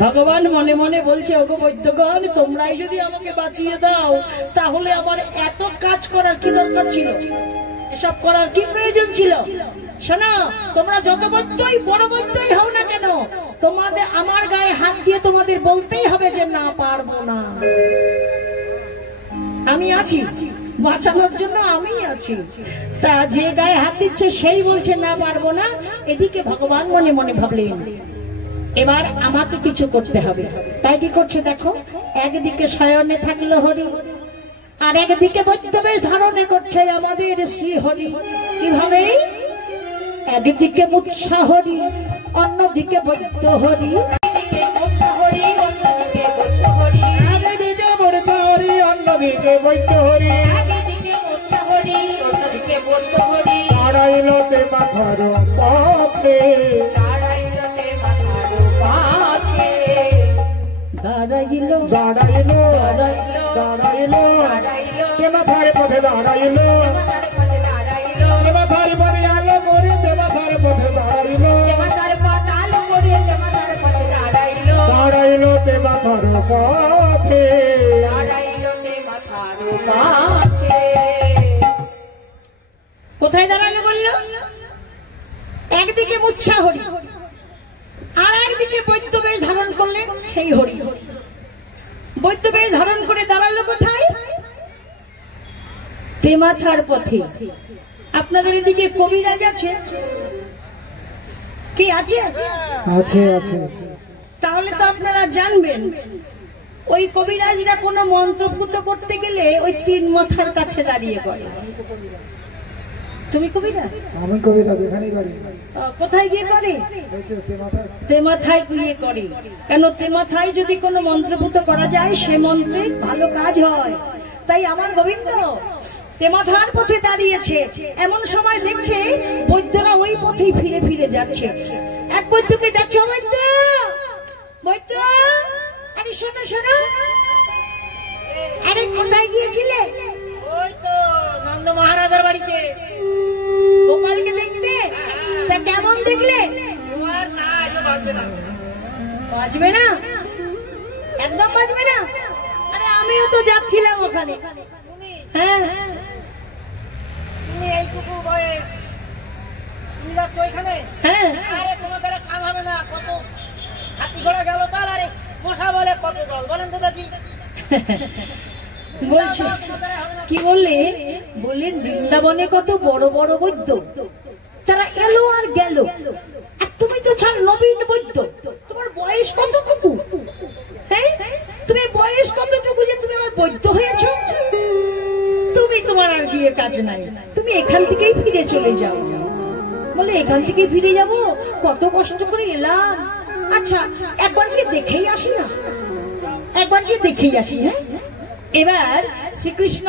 ভগবান মনে মনে বলছে, ওগো বৈদ্যগণ, তোমরাই যদি আমাকে বাঁচিয়ে দাও তাহলে আমার এত কাজ করার কি দরকার ছিল? এসব করার কি প্রয়োজন ছিল? শোনো, তোমরা যত বৈদ্যই বড় বৈদ্যই হও না কেন, তোমাদের আমার গায়ে হাত দিয়ে তোমাদের বলতেই হবে যে না, পারবো না। আমি আছি বাঁচানোর জন্য, আমি আছি। তা যে গায়ে হাত দিচ্ছে সেই বলছে না, পারবো না। এদিকে ভগবান মনে মনে ভাবলেন, এবার আমাকে কিছু করতে হবে। তাই কি করছে দেখো, একদিকে শয়নে থাকলো হরি, আর একদিকে বৈদ্যবেশ ধারণে করছে আমাদের শ্রী হরি। কিভাবে? একদিকে মূর্ছা হরি, অন্যদিকে বৈদ্য হরি। একদিকে মূর্ছা হরি, অন্যদিকে বৈদ্য হরি। দাঁড়াইল তে মাথার পথে, দাঁড়াইল দাঁড়াইল দাঁড়াইল তে মাথার পথে, দাঁড়াইল তে মাথার পথে আলো করে, তে মাথার পথে দাঁড়াইল, দাঁড়াইল তে মাথার পথে। কোথায় দাঁড়ালো বললো? একদিকে মূর্ছা হরি, আর একদিকে বৈদ্যবেশ ধারণ করলেন সেই হরি। বৈদ্যবেশ ধারণ করে দাঁড়ালো কোথায়? তেমাথার পথে। আপনাদের এদিকে কবিরাজ আছে কি? আছে আছে আছে। তাহলে তো আপনারা জানবেন, ওই কবিরাজরা কোনো মন্ত্রপুত করতে গেলে ওই তিন মাথার কাছে দাঁড়িয়ে করে। তুমি কবিরাজ? আমি কবিরাজ, এখানেই বাড়ি। কোথায় গিয়ে করে? তেমাথায় গিয়ে করে। কেন? তেমাথায় যদি কোনো মন্ত্রপুত করা যায় সে মন্ত্রে ভালো কাজ হয়। তাই আমার গোবিন্দ তেমাথার পথে দাঁড়িয়েছে। এমন সময় দেখছে বৈদ্যরা ওই পথেই ফিরে ফিরে যাচ্ছে। এক বৈদ্যকে ডাকছে, বৈদ্য বৈদ্য, আরে শোনো শোনো, আরে কোথায় গিয়েছিলে? ওই তো নন্দ মহারাজার বাড়িতে গোপালকে দেখতে। তা কেমন দেখলে? বাজবে না, একদম বাজবে না। আরে আমিও তো যাচ্ছিলাম ওখানে। হ্যাঁ, তুমি এইটুকু বয়স, তুমি যাচ্ছ ওইখানে? হ্যাঁ। আরে তোমার দ্বারা কাম হবে না, কত হাতি ঘোড়া গেল তার, আরে মশা বলে কত জল, বলেন তো দেখি। বলছি কি বললেন? বললেন বৃন্দাবনে কত বড় বড় বৈদ্য, তারা এলো আর গেল, আর তুমি তো ছাড় নবীন বৈদ্য। তোমার বয়স কতটুকু? হ্যাঁ, তুমি বয়স কতটুকু যে তুমি আমার বৈদ্য হয়েছ? তুমি, তোমার আর গিয়ে কাজ নাই, তুমি এখান থেকেই ফিরে চলে যাও। বলে এখান থেকেই ফিরে যাব? কত কষ্ট করে এলাম। আচ্ছা একবার গিয়ে দেখেই আসি না, একবার গিয়ে দেখেই আসি। হ্যাঁ, এবার শ্রীকৃষ্ণ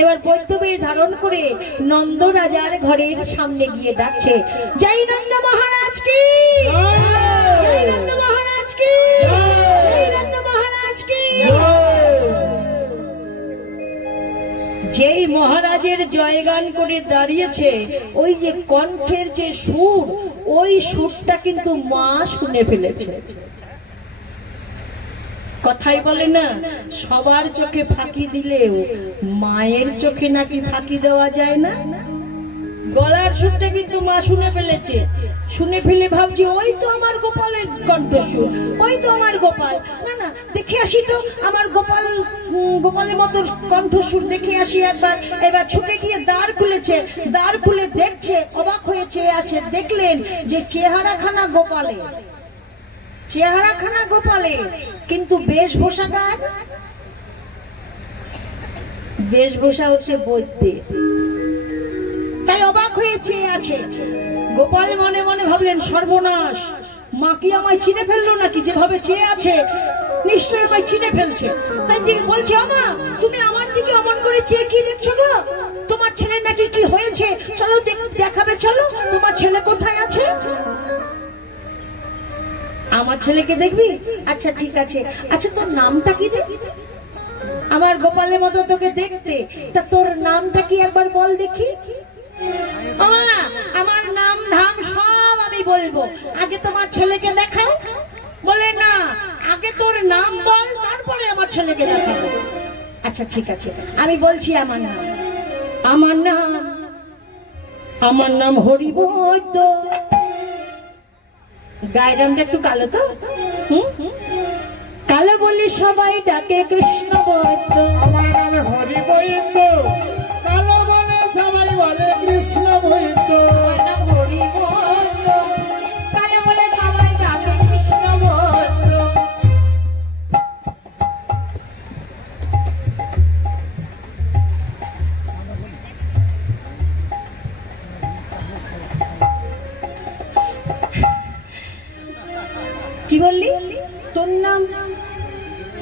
এবার বৈদ্যবেশ ধারণ করে নন্দ রাজার ঘরের সামনে গিয়ে ডাকছে, জয় নন্দ মহারাজ কি, জয় নন্দ মহারাজ কি, জয় নন্দ মহারাজ কি। যেই মহারাজের জয়গান করে দাঁড়িয়েছে, ওই যে কণ্ঠের যে সুর, ওই সুরটা কিন্তু মা শুনে ফেলেছে। কথাই বলে না, সবার চোখে ফাঁকি দিলেও মায়ের চোখে নাকি ফাঁকি দেওয়া যায় না। গলার সুরটা কিন্তু মা শুনে ফেলেছে, শুনে ফেলে ভাবছি ওই তো আমার গোপালের কণ্ঠস্বর, ওই তো আমার গোপাল। না না, দেখে আসি তো আমার গোপাল, গোপালের মতো কণ্ঠস্বর দেখে আসি একবার। এবার ছুটে গিয়ে দ্বার খুলেছে, দ্বার খুলে দেখছে, অবাক হয়ে চেয়ে আছে, দেখলেন যে চেহারাখানা গোপালে, চেহারাখানা গোপালে, কিন্তু বেশভূষা কার? বেশভূষা হচ্ছে বৈদ্যের। তাই অবাক হয়ে চেয়ে আছে। গোপাল মনে মনে ভাবলেন সর্বনাশ, মা কি আমায় চিনে ফেললো নাকি? যেভাবে চেয়ে আছে নিশ্চয়ই আমায় চিনে ফেলছে। তাই যে বলছে, আমা তুমি আমার দিকে অমন করে চেয়ে কি দেখছো গো? তোমার ছেলে নাকি কি হয়েছে? চলো দেখাবে, চলো তোমার ছেলে কোথায় আছে। আমার ছেলেকে দেখবি? আচ্ছা ঠিক আছে। আচ্ছা তোর নামটা কি রে? আমার গোপালের মতো তোকে দেখতে, তা তোর নামটা কি একবার বল দেখি। আমার নাম ধাম সব আমি বলবো, আগে তোমার ছেলেকে দেখাও। বলে না, আগে তোর নাম বল, তারপরে আমার ছেলেকে দেখাবো। আচ্ছা ঠিক আছে, আমি বলছি আমার নাম। আমার নাম হরিবৈদ্য। গায়ের রংটা একটু কালো তো, কালো বলি সবাই ডাকে কৃষ্ণ বৈদ্য। আমার নাম হরিবৈদ্য, কালো বলে সবাই বলে কৃষ্ণ বৈদ্য। হরিবৈদ্য, কালো বলে সবাই ডাকে কৃষ্ণ বৈদ্য। কি বললি? তোর নাম?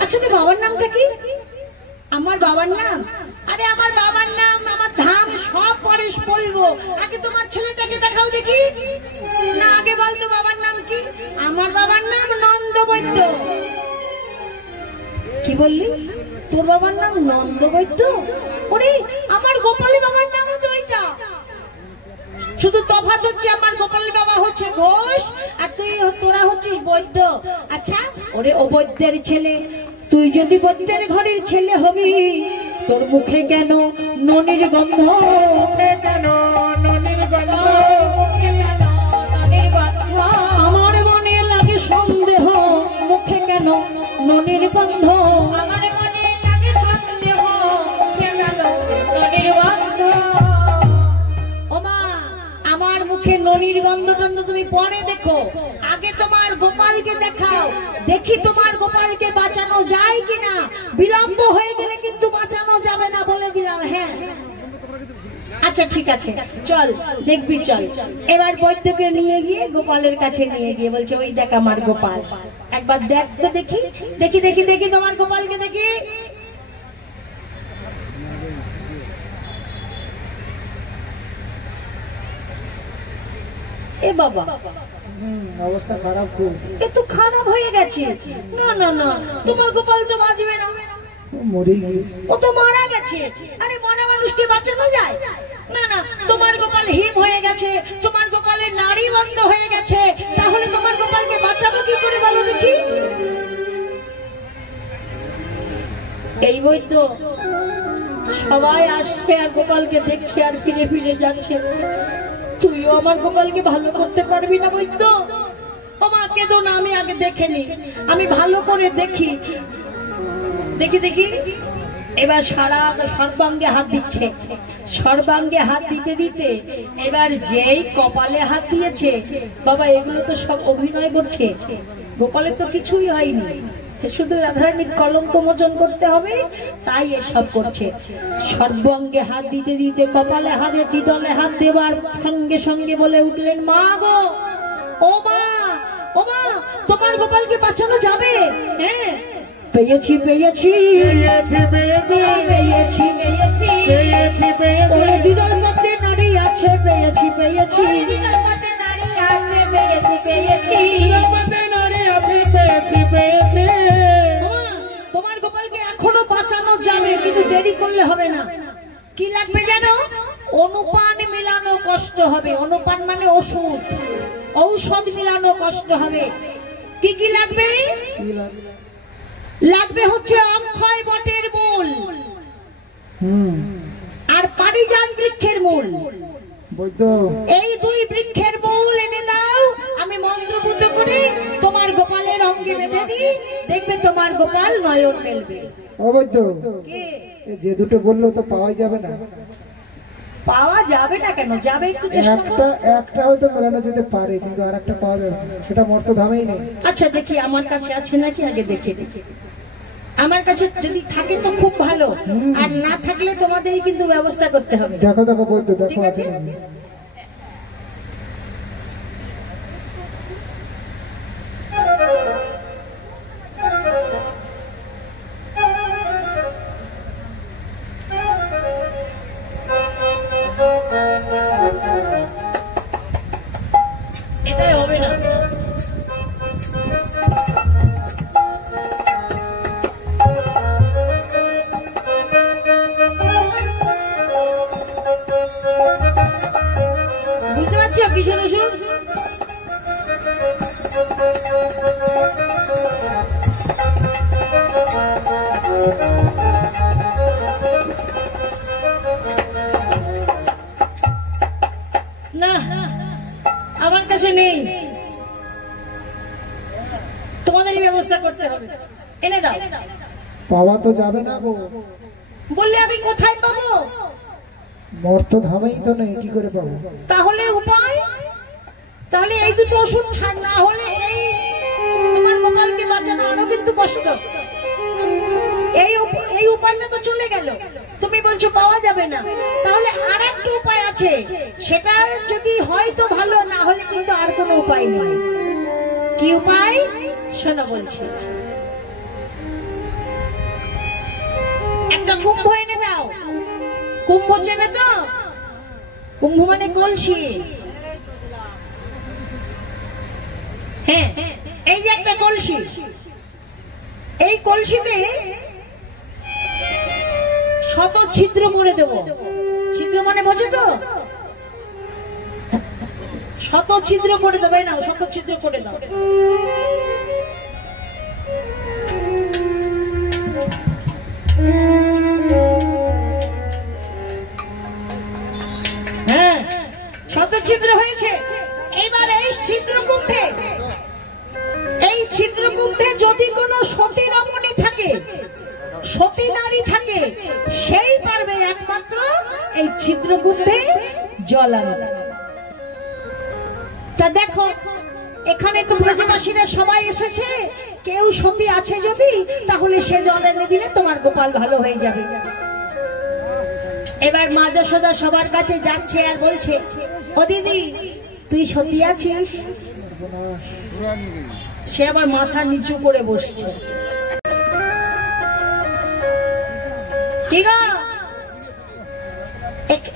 আচ্ছা তোর বাবার নামটা কি? আমার বাবার নাম? আরে আমার বাবার নাম, আমার ধাম সব পরে বলবো, আগে তোমার ছেলেটাকে দেখাও দেখি। না আগে বলতো বাবার নাম কি? আমার বাবার নাম নন্দবৈদ্য। কি বললি? তোর বাবার নাম নন্দবৈদ্য? ওরে আমার গোপালের বাবার নামও তো ওইটা, শুধু তফাৎ হচ্ছে আমার গোপালের বাবা হচ্ছে ঘোষ আর তোরা হচ্ছিস বৈদ্য। আচ্ছা ওরে ও বৈদ্যের ছেলে, তুই যদি বৈদ্যের ঘরের ছেলে হবি, তোর মুখে কেন ননির গন্ধ? কেন ননির গন্ধ? আমার মনে লাগে সন্দেহ, মুখে কেন ননির গন্ধ? আমার মনে লাগে সন্দেহ, কেন ননির গন্ধ? আমার মুখে ননির গন্ধ টন্ধ তুমি পরে দেখো, আগে তোমার গোপালকে দেখাও, দেখি তোমার গোপালকে বাঁচানো যায় কিনা। বিলম্ব হয়ে গেলে কিন্তু বাঁচানো যাবে না বলে দিলাম। হ্যাঁ আচ্ছা ঠিক আছে, চল দেখবি, চল। এবার বৈদ্যকে নিয়ে গিয়ে গোপালের কাছে নিয়ে গিয়ে বলছে, ওই দেখ আমার গোপাল, একবার দেখ তো দেখি। দেখি দেখি দেখি তোমার গোপালকে দেখি। এ বাবা, অবস্থা খারাপ, খুব একটু খারাপ হয়ে গেছে। না না না, তোমার গোপাল তো বাঁচবে না, মরে গেছে। ও তো মারা গেছে। আরে মনে মানুষকে বাঁচানো যায়? না না, তোমার গোপাল হিম হয়ে গেছে, তোমার গোপালের নাড়ি বন্ধ হয়ে গেছে, তাহলে তোমার গোপালকে বাঁচাবো কি করে বলো দেখি। এই বৈদ্য সবাই আসছে আর গোপালকে দেখছে আর ফিরে ফিরে যাচ্ছে। তুইও আমার গোপালকে ভালো করতে পারবি না বৈদ্য? আমাকে তো না, আমি আগে দেখে নি, আমি ভালো করে দেখি। দেখি দেখি, এবার সারা সর্বাঙ্গে হাত দিচ্ছে, সর্বাঙ্গে হাত দিতে দিতে এবার যেই কপালে হাত দিয়েছে, বাবা এগুলো তো সব অভিনয় করছে, গোপালের তো কিছুই হয়নি, শুধু রাধারানীর কলঙ্ক মোচন করতে হবে তাই এসব করছে। সর্বাঙ্গে হাত দিতে দিতে কপালে হাতে দিদলে হাত দেবার সঙ্গে সঙ্গে বলে উঠলেন, মা গো, ও মা, ও মা, তোমার গোপালকে বাঁচানো যাবে? হ্যাঁ পেয়েছি পেয়েছি পেয়েছি পেয়েছি পেয়েছি পেয়েছি, দিদর মধ্যে নারী আছে, পেয়েছি পেয়েছি পেয়েছি পেয়েছি, তোমার গোপালকে এখনো বাঁচানো যাবে, কিন্তু দেরি করলে হবে না। কি লাগবে জানো? অনুপান মিলানো কষ্ট হবে। অনুপান মানে ওষুধ, ঔষধ মিলানো কষ্ট হবে। কি কি লাগবে? লাগবে হচ্ছে অক্ষয় বটের মূল আর পারিজাত বৃক্ষের মূল। এই দুই বৃক্ষের মূল এনে দাও, আমি মন্ত্রপুত করে তোমার গোপালের অঙ্গে বেঁধে দিই, দেখবে তোমার গোপাল নয়ন মেলবে। অবৈধ যে দুটো বললো তো পাওয়াই যাবে না। পাওয়া যাবে না কেন? যাবে, একটু চেষ্টা করো। একটা হয়তো মেলানো যেতে পারে, কিন্তু আর একটা পাওয়া যাবে না, সেটা মর্ত ধামেই নেই। আচ্ছা দেখি আমার কাছে আছে নাকি, আগে দেখে দেখি। আমার কাছে যদি থাকে তো খুব ভালো, আর না থাকলে তোমাদেরই কিন্তু ব্যবস্থা করতে হবে। দেখো দেখো বৈদ্য, দেখো আছে নাকি। এটাই হবে না। বুঝতে পারছো কিশোর ওষুধ? না, আমার কাছে নেই, তোমাদেরই ব্যবস্থা করতে হবে। এনে দাও। পাওয়া তো যাবে না গো। বললে আমি কোথায় পাবো? মর্ত ধামেই তো নেই, কি করে পাবো? তাহলে উপায়? তাহলে এই দুটো ওষুধ ছাড়, না হলে এই তোমার গোপালকে বাঁচানো আরো কিন্তু কষ্ট। এই উপায়টা তো চলে গেল, তুমি বলছো পাওয়া যাবে না, তাহলে আর একটা উপায় আছে, সেটা যদি হয় তো ভালো, না হলে কিন্তু আর কোনো উপায় নেই। কি উপায় শোনো বলছি। একটা কুম্ভ এনে দাও। কুম্ভ চেনে তো? কুম্ভ মানে কলসি। হ্যাঁ, এই যে একটা কলসি, এই কলসিতে শত ছিদ্র করে দেব। ছিদ্র মানে বোঝো তো? শত ছিদ্র করে দেবে না, শত ছিদ্র করে দাও। হ্যাঁ, শত ছিদ্র হয়েছে। এইবার এই ছিদ্রকুম্ভে যদি কোনো সতী রমণী থাকে, সতী নারী থাকে, সেই পারবে একমাত্র এই ছিদ্রকুম্ভে জল আনতে। তা দেখো, এখানে তো ব্রজবাসীরা সবাই এসেছে, কেউ সতী আছে যদি, তাহলে সে জল এনে দিলে তোমার গোপাল ভালো হয়ে যাবে। এবার মা যশোদা সবার কাছে যাচ্ছে আর বলছে, ও দিদি তুই সতী আছিস? সে আবার মাথা নিচু করে বসছে। কি গো,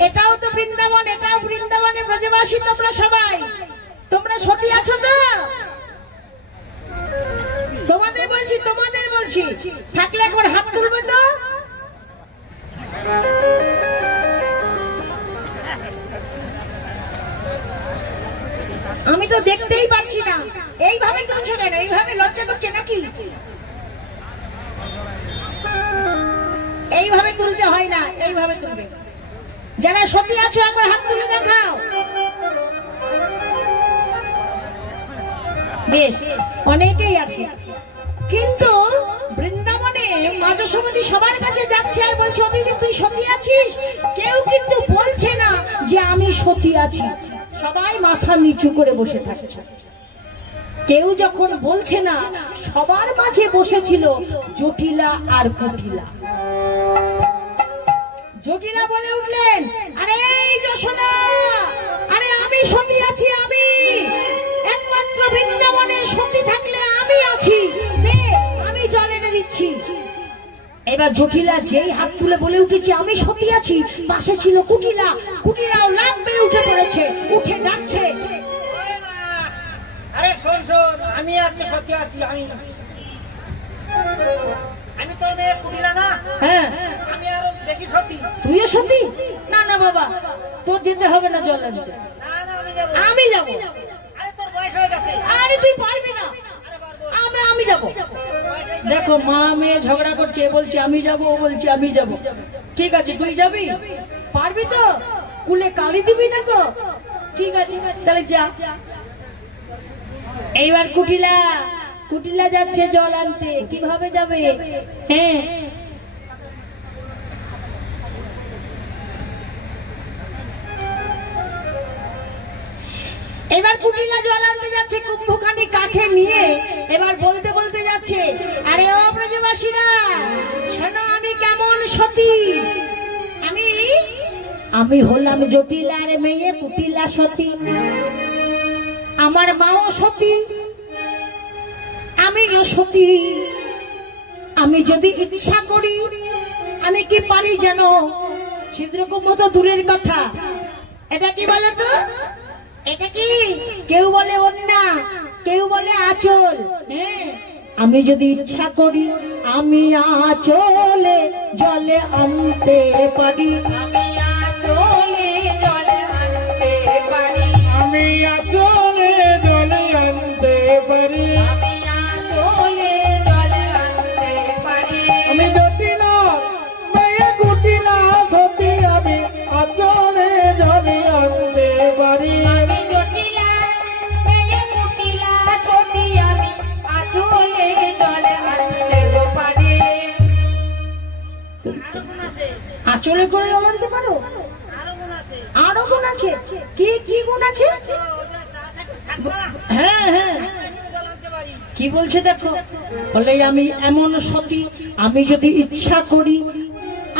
এটাও তো বৃন্দাবন, এটাও বৃন্দাবনের ব্রজবাসী, তোমরা সবাই, তোমরা সতী আছো তো? তোমাদের বলছি, থাকলে একবার হাত তুলবে তো। আমি তো দেখতেই পাচ্ছি না। এইভাবে তুলছো কেন? এইভাবে লজ্জা করছে নাকি? এইভাবে তুলতে হয় না, এইভাবে তুলবে। যারা সতী আছো একবার হাত তুলে দেখাও। বেশ, অনেকেই আছে, কিন্তু বৃন্দাবনে মা যশোমতী সবার কাছে যাচ্ছে আর বলছে, ও দিদি তুই সতী আছিস? কেউ কিন্তু বলছে না যে আমি সতী আছি, সবাই মাথা নিচু করে বসে থাকছে। কেউ যখন বলছে না, সবার মাঝে বসেছিল জটিলা আর কুটিলা। জটিলা বলে উঠলেন, আরে এই যশোদা, আরে আমি সতী আছি, আমি একমাত্র বৃন্দাবনে সতী থাকলে আমি আছি, দে আমি জল এনে দিচ্ছি। এবার জটিলা যেই হাত তুলে বলে উঠেছে আমি সতী আছি, পাশে ছিল কুটিলা। কুটিলাও লাভ বেড়ে উঠে পড়েছে, উঠে ডাকছে, আরে শোন শোন, আমি আজকে সতী আছি, আমি তোর মেয়ে কুটিলা না? হ্যাঁ, আমি আরো বেশি সতী। তুইও সতী? না না বাবা, তোর যেতে হবে না জল আনতে। না না, আমি যাবো। আরে তোর বয়স হয়ে গেছে। আরে তুই পারবি না, আমি যাবো। বয়স হয়ে দেখো মা মেয়ে ঝগড়া করছে, বলছে আমি যাব, ও বলছে আমি যাব। ঠিক আছে তুই যাবি, পারবি তো? কুলে কালি দিবি না তো? ঠিক আছে তাহলে যা। এইবার কুটিলা কুটিলা যাচ্ছে জল আনতে। কিভাবে যাবে? হ্যাঁ এবার কুটিলা জল আনতে যাচ্ছে কুম্ভখানি কাঠে নিয়ে। এবার বলতে বলতে যাচ্ছে, আরে ও ব্রজবাসীরা শোনো, আমি কেমন সতী, আমি হলাম জটিলার মেয়ে কুটিলা সতী, আমার মাও সতী, আমিও সতী। আমি যদি ইচ্ছা করি আমি কি পারি জানো? ছিদ্রকুম্ভ তো দূরের কথা, এটা কি বলে তো? এটা কি? কেউ বলে ওন্না, কেউ বলে আঁচল। হ্যাঁ, আমি যদি ইচ্ছা করি আমি আঁচলে জলে আনতে পারি, আমি আঁচলে জলে আনতে পারি, আমি জটিলা মেয়ে কুটিলা সতী, আমি আঁচলে জলে আনতে পারি। আঁচলে করে জল আনতে পারো? আরো গুণ আছে। কি কি গুণ আছে? হ্যাঁ হ্যাঁ কি বলছে দেখো, বলে আমি এমন সতী, আমি যদি ইচ্ছা করি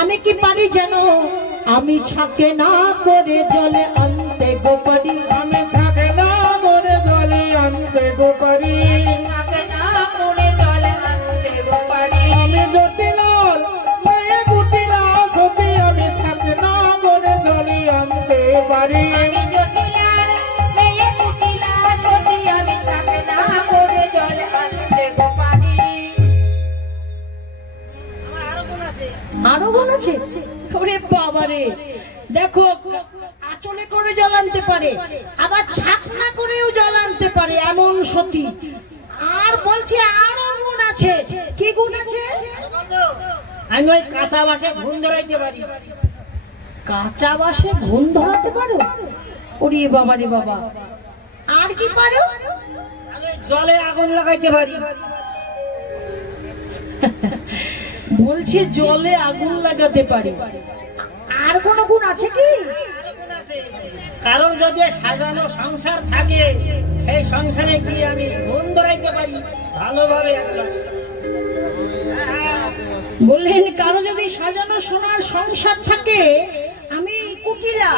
আমি কি পারি জানো? আমি ছাকে না করে জলে আনতে গো পারি, আমি ছাকে না করে জলে আনতে গো পারি, আমি জটিলার মেয়ে কুটিলা সতী, আমি ছাকে না করে জলে আনতে পারি। আরো গুণ আছে? ওরে বাবারে, দেখো আঁচলে করে জল আনতে পারে, আবার ছাকনা করেও জল আনতে পারে, এমন সতী। আর বলছে আরো গুণ আছে। কি গুণ আছে? আমি ওই কাঁচা বাসে ঘুম ধরাইতে পারি। কাঁচা বাসে ঘুম ধরাতে পারো? ওরে বাবা রে বাবা। আর কি পারো? আমি জলে আগুন লাগাইতে পারি। বলছে জলে আগুন লাগাতে পারে। আর কোন গুণ আছে কি? কারোর যদি সাজানো সংসার থাকে, সেই সংসারে কি আমি ঘুম ধরাইতে পারি ভালোভাবে। বললেন কারো যদি সাজানো সোনার সংসার থাকে, আমি কুটিলা,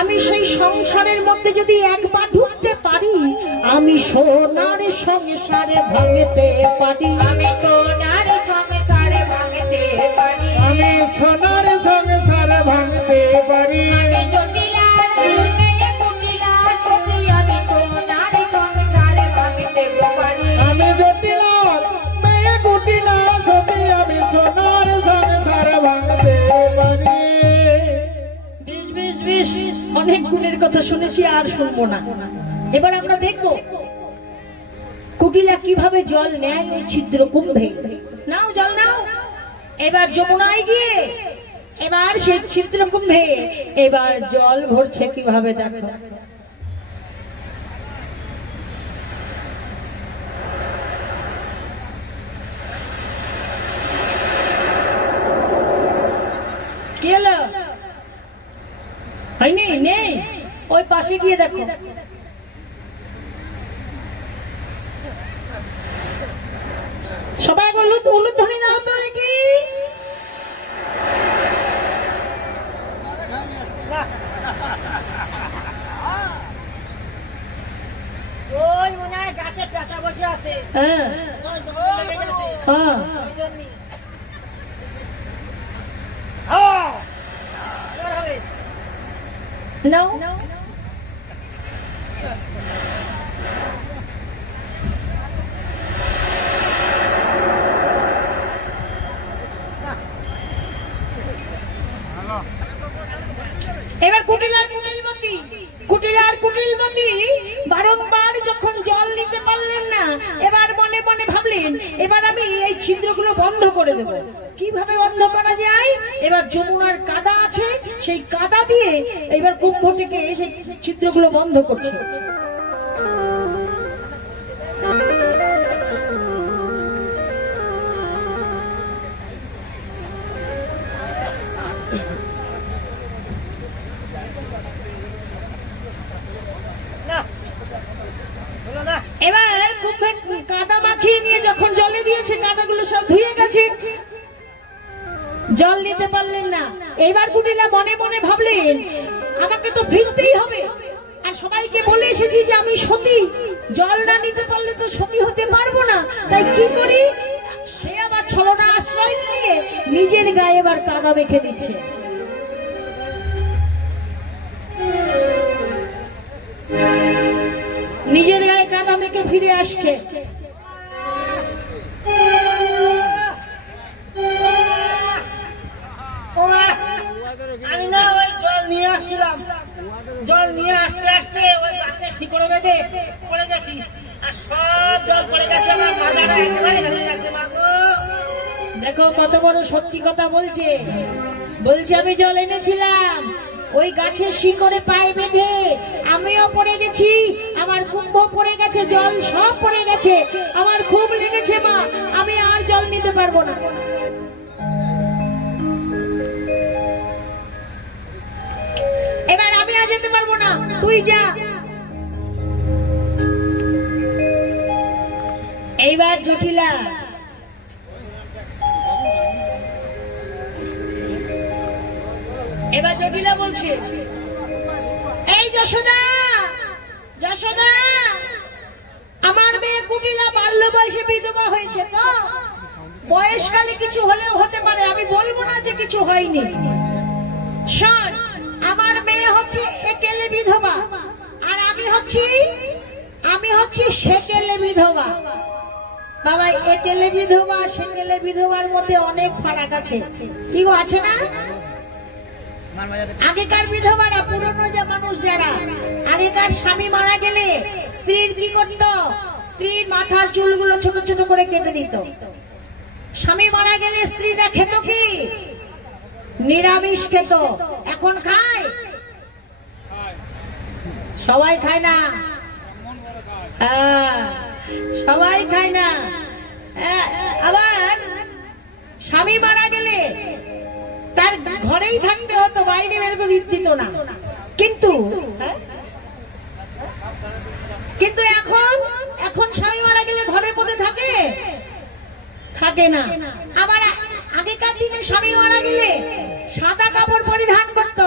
আমি সেই সংসারের মধ্যে যদি একবার ঢুকতে পারি, আমি সোনার সংসারে ভাঙতে পারি, আমি সোনার সংসারে ভাঙতে পারি, আমি সোনার সংসারে ভাঙতে পারি, আমি জটিলার মেয়ে কুটিলা সতী, আমি সোনার সংসারে ভাঙতে পারি, আমি জটিলার মেয়ে কুটিলা সতী, আমি সোনার সংসারে ভাঙতে পারি। বেশ বেশ বেশ, অনেক গুণের কথা শুনেছি, আর শুনবো না। এবার আমরা দেখবো কুটিলা কিভাবে জল নেয় ওই ছিদ্র কুম্ভে। নাও জল নাও। এবার যমুনায় গিয়ে এবার সেই ছিদ্র কুম্ভে এবার জল ভরছে কিভাবে দেখো। কি হলো? হয়নি? নেই? ওই পাশে গিয়ে দেখো। সবাই হলুদ হলুদ ধরে না হতো নাকি? ওই মনে হয় গাছের পেঁচা বসে আছে। হ্যাঁ হ্যাঁ নাও। এবার কুটিলার কুটিলমতি বারংবার যখন জল নিতে পারলেন না, এবার মনে মনে ভাবলেন এবার আমি এই ছিদ্রগুলো বন্ধ করে দেব। কিভাবে বন্ধ করা যায়? এবার যমুনার কাদা আছে, সেই কাদা দিয়ে এবার কুম্ভটিকে সেই ছিদ্রগুলো বন্ধ করছে। এবার কুম্ভে কাদা মাখিয়ে নিয়ে যখন জলে দিয়েছে, কাদাগুলো সব ধুয়ে গেছে, জল নিতে পারলেন না। এবার কুটিলা মনে মনে ভাবলেন, আমাকে তো ফিরতেই হবে, আর সবাইকে বলে এসেছি যে আমি সতী, জল না নিতে পারলে তো সতী হতে পারবো না, তাই কি করি? সে আবার ছলনা আশ্রয় নিয়ে নিজের গায়ে এবার কাদা মেখে দিচ্ছে। নিজের গায়ে কাদা মেখে ফিরে আসছে। আমি না ওই জল নিয়ে আসছিলাম, জল নিয়ে আসতে আসতে ওই গাছের শিকড়ে বেঁধে পড়ে গেছি, আর সব জল পড়ে গেছে, আমার মাথাটা একেবারে ভেঙে যাচ্ছে। মা গো, দেখো কত বড় সত্যি কথা বলছে। বলছে আমি জল এনেছিলাম, ওই গাছের শিকড়ে পায়ে বেঁধে আমিও পড়ে গেছি, আমার কুম্ভ পড়ে গেছে, জল সব পড়ে গেছে, আমার খুব লেগেছে মা, আমি আর জল নিতে পারবো না। এবার আমি আর যেতে পারবো না, তুই যা। এইবার জটিলা বলছে, এই যশোদা, যশোদা, আমার মেয়ে কুটিলা বাল্য বয়সে বিধবা হয়েছে, তো বয়সকালে কিছু হলেও হতে পারে, আমি বলবো না যে কিছু হয়নি। শোন, আমার মেয়ে হচ্ছে একেলে বিধবা, আর আমি হচ্ছি সেকেলে বিধবা। বাবা, একেলে বিধবা সেকেলে বিধবার মধ্যে অনেক ফারাক আছে, কি গো, আছে না? আগেকার বিধবারা, পুরনো যে মানুষ যারা, আগেকার স্বামী মারা গেলে স্ত্রীর কি করত? স্ত্রীর মাথার চুলগুলো ছোট ছোট করে কেটে দিত। স্বামী মারা গেলে স্ত্রীরা খেত কি? নিরামিষ খেত। এখন খায়? সবাই খায় না, সবাই খায় না। আবার স্বামী মারা গেলে তার ঘরেই থাকতে হতো, বাইরে বেরোতে দিত না। কিন্তু এখন স্বামী মারা গেলে ঘরের মধ্যে থাকে না। আবার আগেকার দিনে স্বামী মারা গেলে সাদা কাপড় পরিধান করত,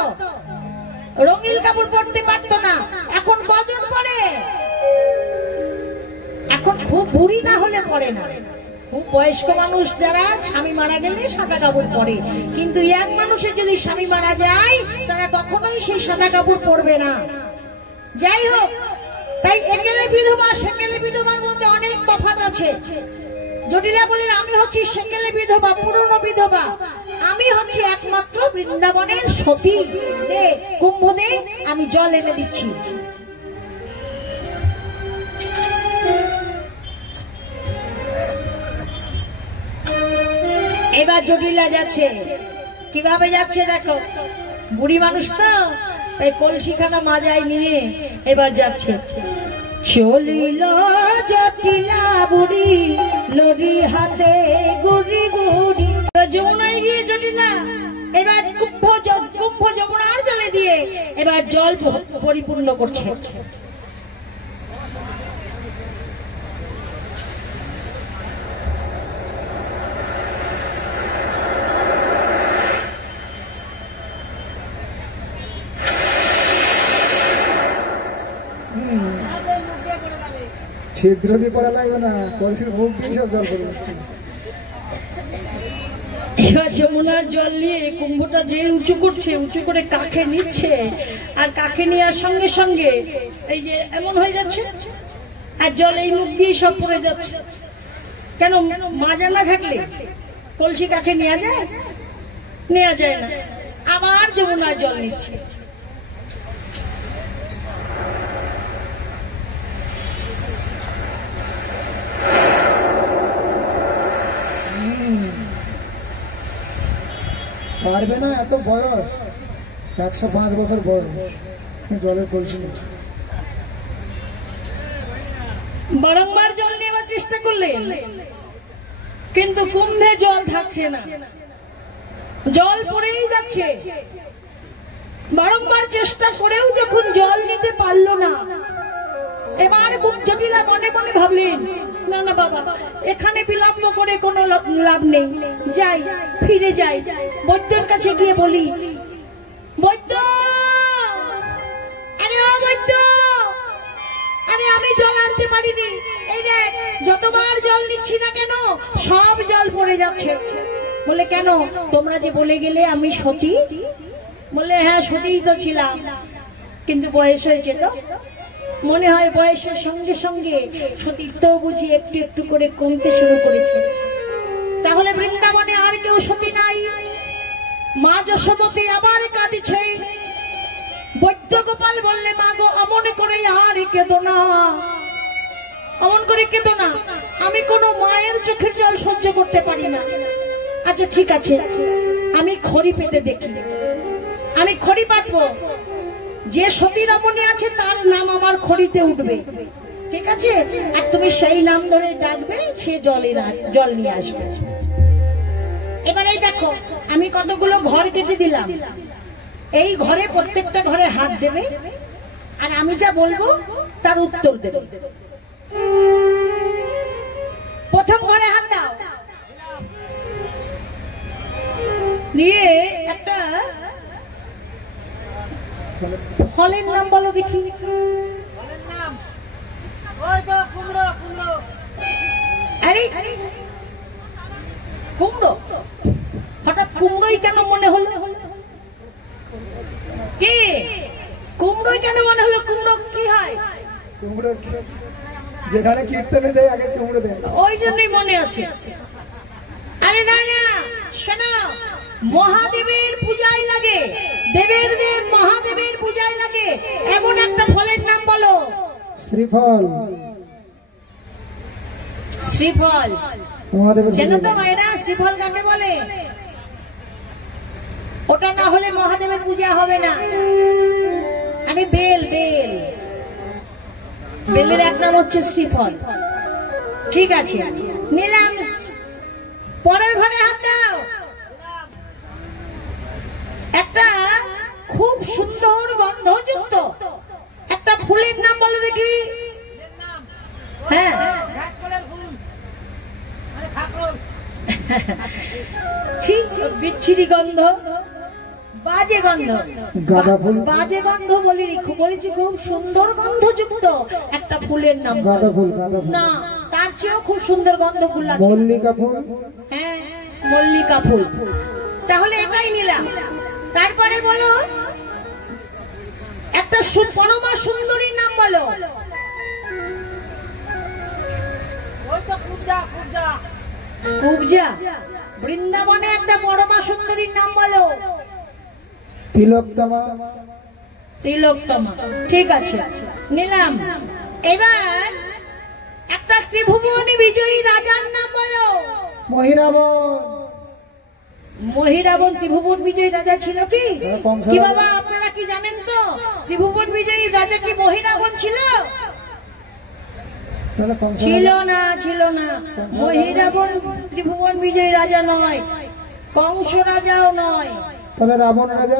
রঙিন কাপড় পরতে পারত না। এখন কজন পরে? এখন খুব বুড়ি না হলে পরে না, খুব বয়স্ক মানুষ যারা স্বামী মারা গেলে সাদা কাপড় পরে। কিন্তু এক মানুষের যদি স্বামী মারা যায়, তারা কখনোই সেই সাদা কাপড় পরবে না। যাই হোক, তাই একেলে বিধবা সেকেলে বিধবার মধ্যে অনেক তফাৎ আছে। জটিলা বলেন, আমি হচ্ছি সেকেলে বিধবা, পুরনো বিধবা, আমি হচ্ছি একমাত্র বৃন্দাবনের সতী। কুম্ভ দে, আমি জল এনে দিচ্ছি। এবার জটিলা যাচ্ছে, কিভাবে যাচ্ছে দেখো, বুড়ি মানুষ তো, তাই কলসিখানা মাজায় নিয়ে এবার যাচ্ছে। চলিল জটিলা বুড়ি, লরি হাতে গুড়ি গুড়ি। যমুনায় গিয়ে জটিলা এবার কুম্ভ যমুনার জলে দিয়ে এবার জল পরিপূর্ণ করছে। ছিদ্র দিয়ে পড়া লাগবে না, কলসির মুখ দিয়ে সব জল পড়ে যাচ্ছে। এবার যমুনার জল নিয়ে কুম্ভটা যে উঁচু করছে, উঁচু করে কাকে নিচ্ছে, আর কাকে নেওয়ার সঙ্গে সঙ্গে এই যে এমন হয়ে যাচ্ছে, আর জল এই মুখ দিয়ে সব পড়ে যাচ্ছে। কেন? মাজা না থাকলে কলসি কাকে নেওয়া যায়? নেওয়া যায় না। আবার যমুনার জল নিচ্ছে। পারবে না, এত বয়স, 105 বছর বয়স, জলের কলসি নেই। বারংবার জল নেওয়ার চেষ্টা করলেন, কিন্তু কুম্ভে জল থাকছে না, জল পড়েই যাচ্ছে। বারংবার চেষ্টা করেও যখন জল নিতে পারলো না, এবার জটিলা মনে মনে ভাবলেন, না না বাবা, এখানে বিলম্ব করে কোনো লাভ নেই, যাই, ফিরে যাই, বৈদ্যের কাছে গিয়ে বলি, বৈদ্য, আরে ও বৈদ্য, আরে আমি জল আনতে পারিনি, এই দেখ যতবার জল নিচ্ছি না কেন সব জল পড়ে যাচ্ছে। বলে কেন, তোমরা যে বলে গেলে আমি সতী? বলে হ্যাঁ সতীই তো ছিলাম, কিন্তু বয়স হয়েছে তো, মনে হয় বয়সের সঙ্গে সঙ্গে সতীত্ব বুঝি একটু একটু করে কমতে শুরু করেছে। তাহলে বৃন্দাবনে আর কেউ সতী নাই? মা যশোমতী আবার কাঁদিছে। বৈদ্য গোপাল বললে, মা গো, অমন করে আর কেঁদো না, অমন করে কেঁদো না, আমি কোনো মায়ের চোখের জল সহ্য করতে পারি না। আচ্ছা ঠিক আছে, আমি খড়ি পেতে দেখি, আমি খড়ি পাতবো, যে সতী রমণী আছে তার নাম আমার খড়িতে উঠবে, ঠিক আছে? আর তুমি সেই নাম ধরে ডাকবে, সে জল নিয়ে আসবে। এবার এই দেখো, আমি কতগুলো ঘর কেটে দিলাম, এই ঘরে প্রত্যেকটা ঘরে হাত দেবে, আর আমি যা বলবো তার উত্তর দেবে। প্রথম ঘরে হাত দাও, নিয়ে একটা ফলের নাম বলো দেখি। আরে কুমড়ো, হঠাৎ কুমড়োই কেন মনে হলো? কি কুমড়োই কেন মনে হলো? কুমড়ো কি হয়? কুমড়ো যেখানে কীর্তনে দেয় আগে কুমড়ো দেয়, ওই জন্যই মনে আছে। আরে না না, শোনো, মহাদেবের পূজায় লাগে, দেবের দেব মহাদেবের পূজায় লাগে এমন একটা ফলের নাম বলো। শ্রীফল। শ্রীফল মহাদেবের চেনো তো মায়েরা? শ্রীফল কাকে বলে? ওটা না হলে মহাদেবের পূজা হবে না। আরে বেল, বেল, বেলের এক নাম হচ্ছে শ্রীফল। ঠিক আছে, নিলাম। পরের ঘরে হাত দাও, একটা খুব সুন্দর গন্ধযুক্ত একটা ফুলের নাম বলো দেখি। হ্যাঁ, বিচ্ছিরি গন্ধ, বাজে গন্ধ, গাঁদা ফুল। বাজে গন্ধ বলিনি, বলেছি খুব সুন্দর গন্ধযুক্ত একটা ফুলের নাম। গাঁদা ফুল, গাঁদা ফুল না, তার চেয়েও খুব সুন্দর গন্ধ ফুল আছে। মল্লিকা ফুল। হ্যাঁ, মল্লিকা ফুল। তাহলে এটাই নিলাম। তারপরে বলো একটা পরমা সুন্দরীর নাম বলো। কুবজা। বৃন্দাবনে একটা পরমা সুন্দরীর নাম বলো। তিলোত্তমা। তিলোত্তমা, ঠিক আছে, নিলাম। এবার একটা ত্রিভুবনী বিজয়ী রাজার নাম বলো। মহিরাবণ। মহিরাবণ ত্রিভুবন বিজয়ী রাজা ছিল কি? কি বাবা, আপনারা কি জানেন তো ত্রিভুবন বিজয়ী রাজা কি মহিরাবণ ছিল? ছিল না, ছিল না। মহিরাবণ ত্রিভুবন বিজয়ী রাজা নয়, কংস রাজাও নয়। তাহলে রাবণ রাজা?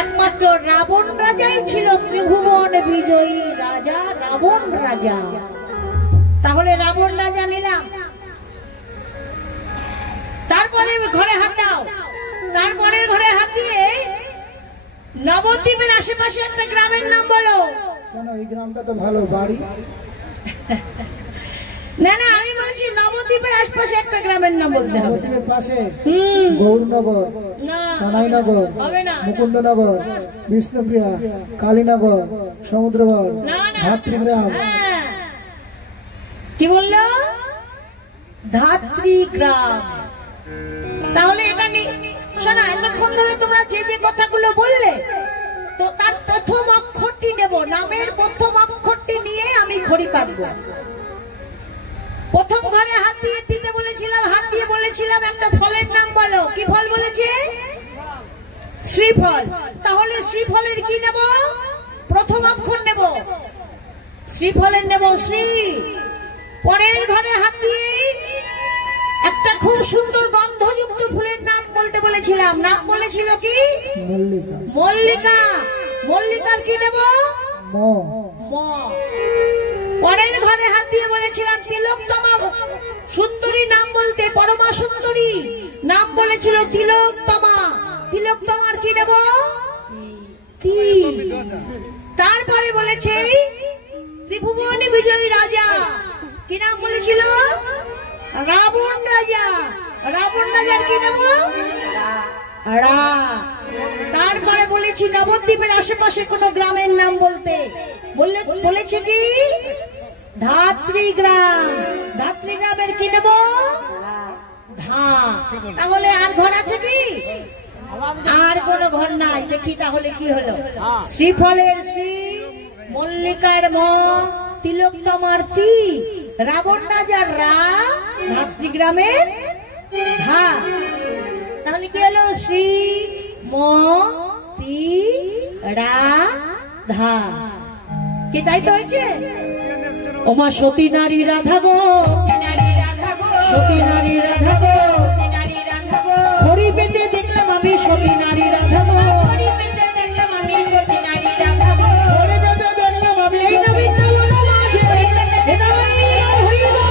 একমাত্র রাবণ রাজাই ছিল ত্রিভুবন বিজয়ী রাজা, রাবণ রাজা। তাহলে রাবণ রাজা নিলাম। তারপরে ঘরে হাত দাও, তারপরের ঘরে হাত দিয়ে নবদ্বীপের আশেপাশে একটা গ্রামের নাম বলো। কেন, এই গ্রামটা তো ভালো, বাড়ি। না না, আমি বলছি নবদ্বীপের আশেপাশে একটা গ্রামের নাম বলতে হবে। নবদ্বীপের পাশে গৌরনগর, না, কানাইনগর, হবে না। মুকুন্দনগর, বিষ্ণুপ্রিয়া, কালীনগর, সমুদ্রগড়, না, না। ধাত্রীগ্রাম। হ্যাঁ, কি বললো? ধাত্রীগ্রাম। তাহলে এটা শোনা, এতক্ষণ ধরে তোমরা যে যে কথাগুলো বললে, তো তার প্রথম অক্ষরটি নেব, নামের প্রথম অক্ষরটি নিয়ে আমি খড়ি পাতবো। প্রথম ঘরে হাত দিয়ে দিতে বলেছিলাম, হাত দিয়ে বলেছি বলেছিলাম একটা ফলের নাম বলো, কি ফল বলেছে? শ্রীফল। তাহলে শ্রীফলের কি নেব? প্রথম অক্ষর নেব, শ্রীফলের নেব শ্রী। পরের ঘরে হাত দিয়ে একটা খুব সুন্দর গন্ধযুক্ত ফুলের নাম বলতে বলেছিলাম, নাম বলেছিল কি? মল্লিকা। মল্লিকার কি নেব? ম। পরের ঘরে হাত দিয়ে বলেছিলাম তিলোত্তমা, সুন্দরী নাম বলতে, পরমা সুন্দরী নাম বলেছিল তিলোত্তমা। তিলোত্তমার কি নেব? তি। তারপরে বলেছে ত্রিভুবন বিজয়ী রাজা, কি নাম বলেছিল? রাবণ রাজা। রাবণ রাজার কি নেব? রা। তারপরে বলেছি নবদ্বীপের আশেপাশে কোন গ্রামের নাম বলতে, বলেছে কি? ধাত্রীগ্রাম। ধাত্রীগ্রামের কি নেব? ধা। তাহলে আর ঘর আছে কি? আর কোন ঘর নাই। দেখি তাহলে কি হলো? শ্রীফলের শ্রী, মল্লিকার ম, তিলোত্তমার তি, রাবণ রাজার রা, ধাত্রীগ্রামের ধা। তাহলে কি হলো? শ্রী ম তি রা ধা। কি তাই তো হয়েছে? ওমা সতী নারী রাধা গো, সতী নারী রাধা গো, হরি পেতে দেখলাম আমি সতী নারী রাধা গো, হরি পেতে দেখলাম আমি সতী নারী রাধা গো, হরি পেতে দেখলাম আমি এই নবীনবন মাঝে, এই নবীনবন হরি গো,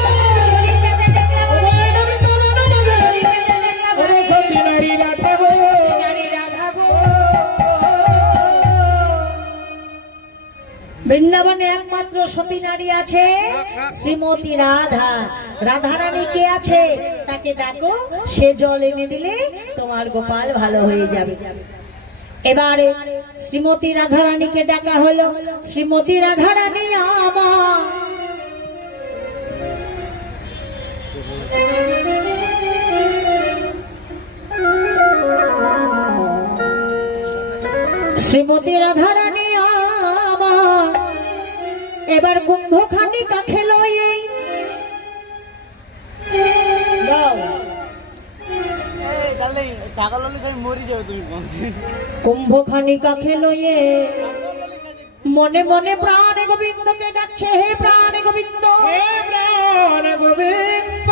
হরি পেতে দেখলাম এই নবীনবন মাঝে, হরি পেতে দেখলাম আমি সতী নারী রাধা গো, নারী রাধা গো। বৃন্দাবনে একমাত্র সতী নারী আছে, শ্রীমতী রাধা। রাধা রানী কে আছে? তাকে ডাকো, সে জল এনে দিলে তোমার গোপাল ভালো হয়ে যাবে। এবারে শ্রীমতী রাধা রানীকে ডাকা হলো। শ্রীমতী রাধা রানী আমার, শ্রীমতী রাধা রানী আমার, এবার কুম্ভখানি কাকে লয়ে কুম্ভখানি কাকে লয়ে মনে মনে প্রাণ গোবিন্দকে ডাকছে, হে প্রাণ গোবিন্দ, হে প্রাণ গোবিন্দ।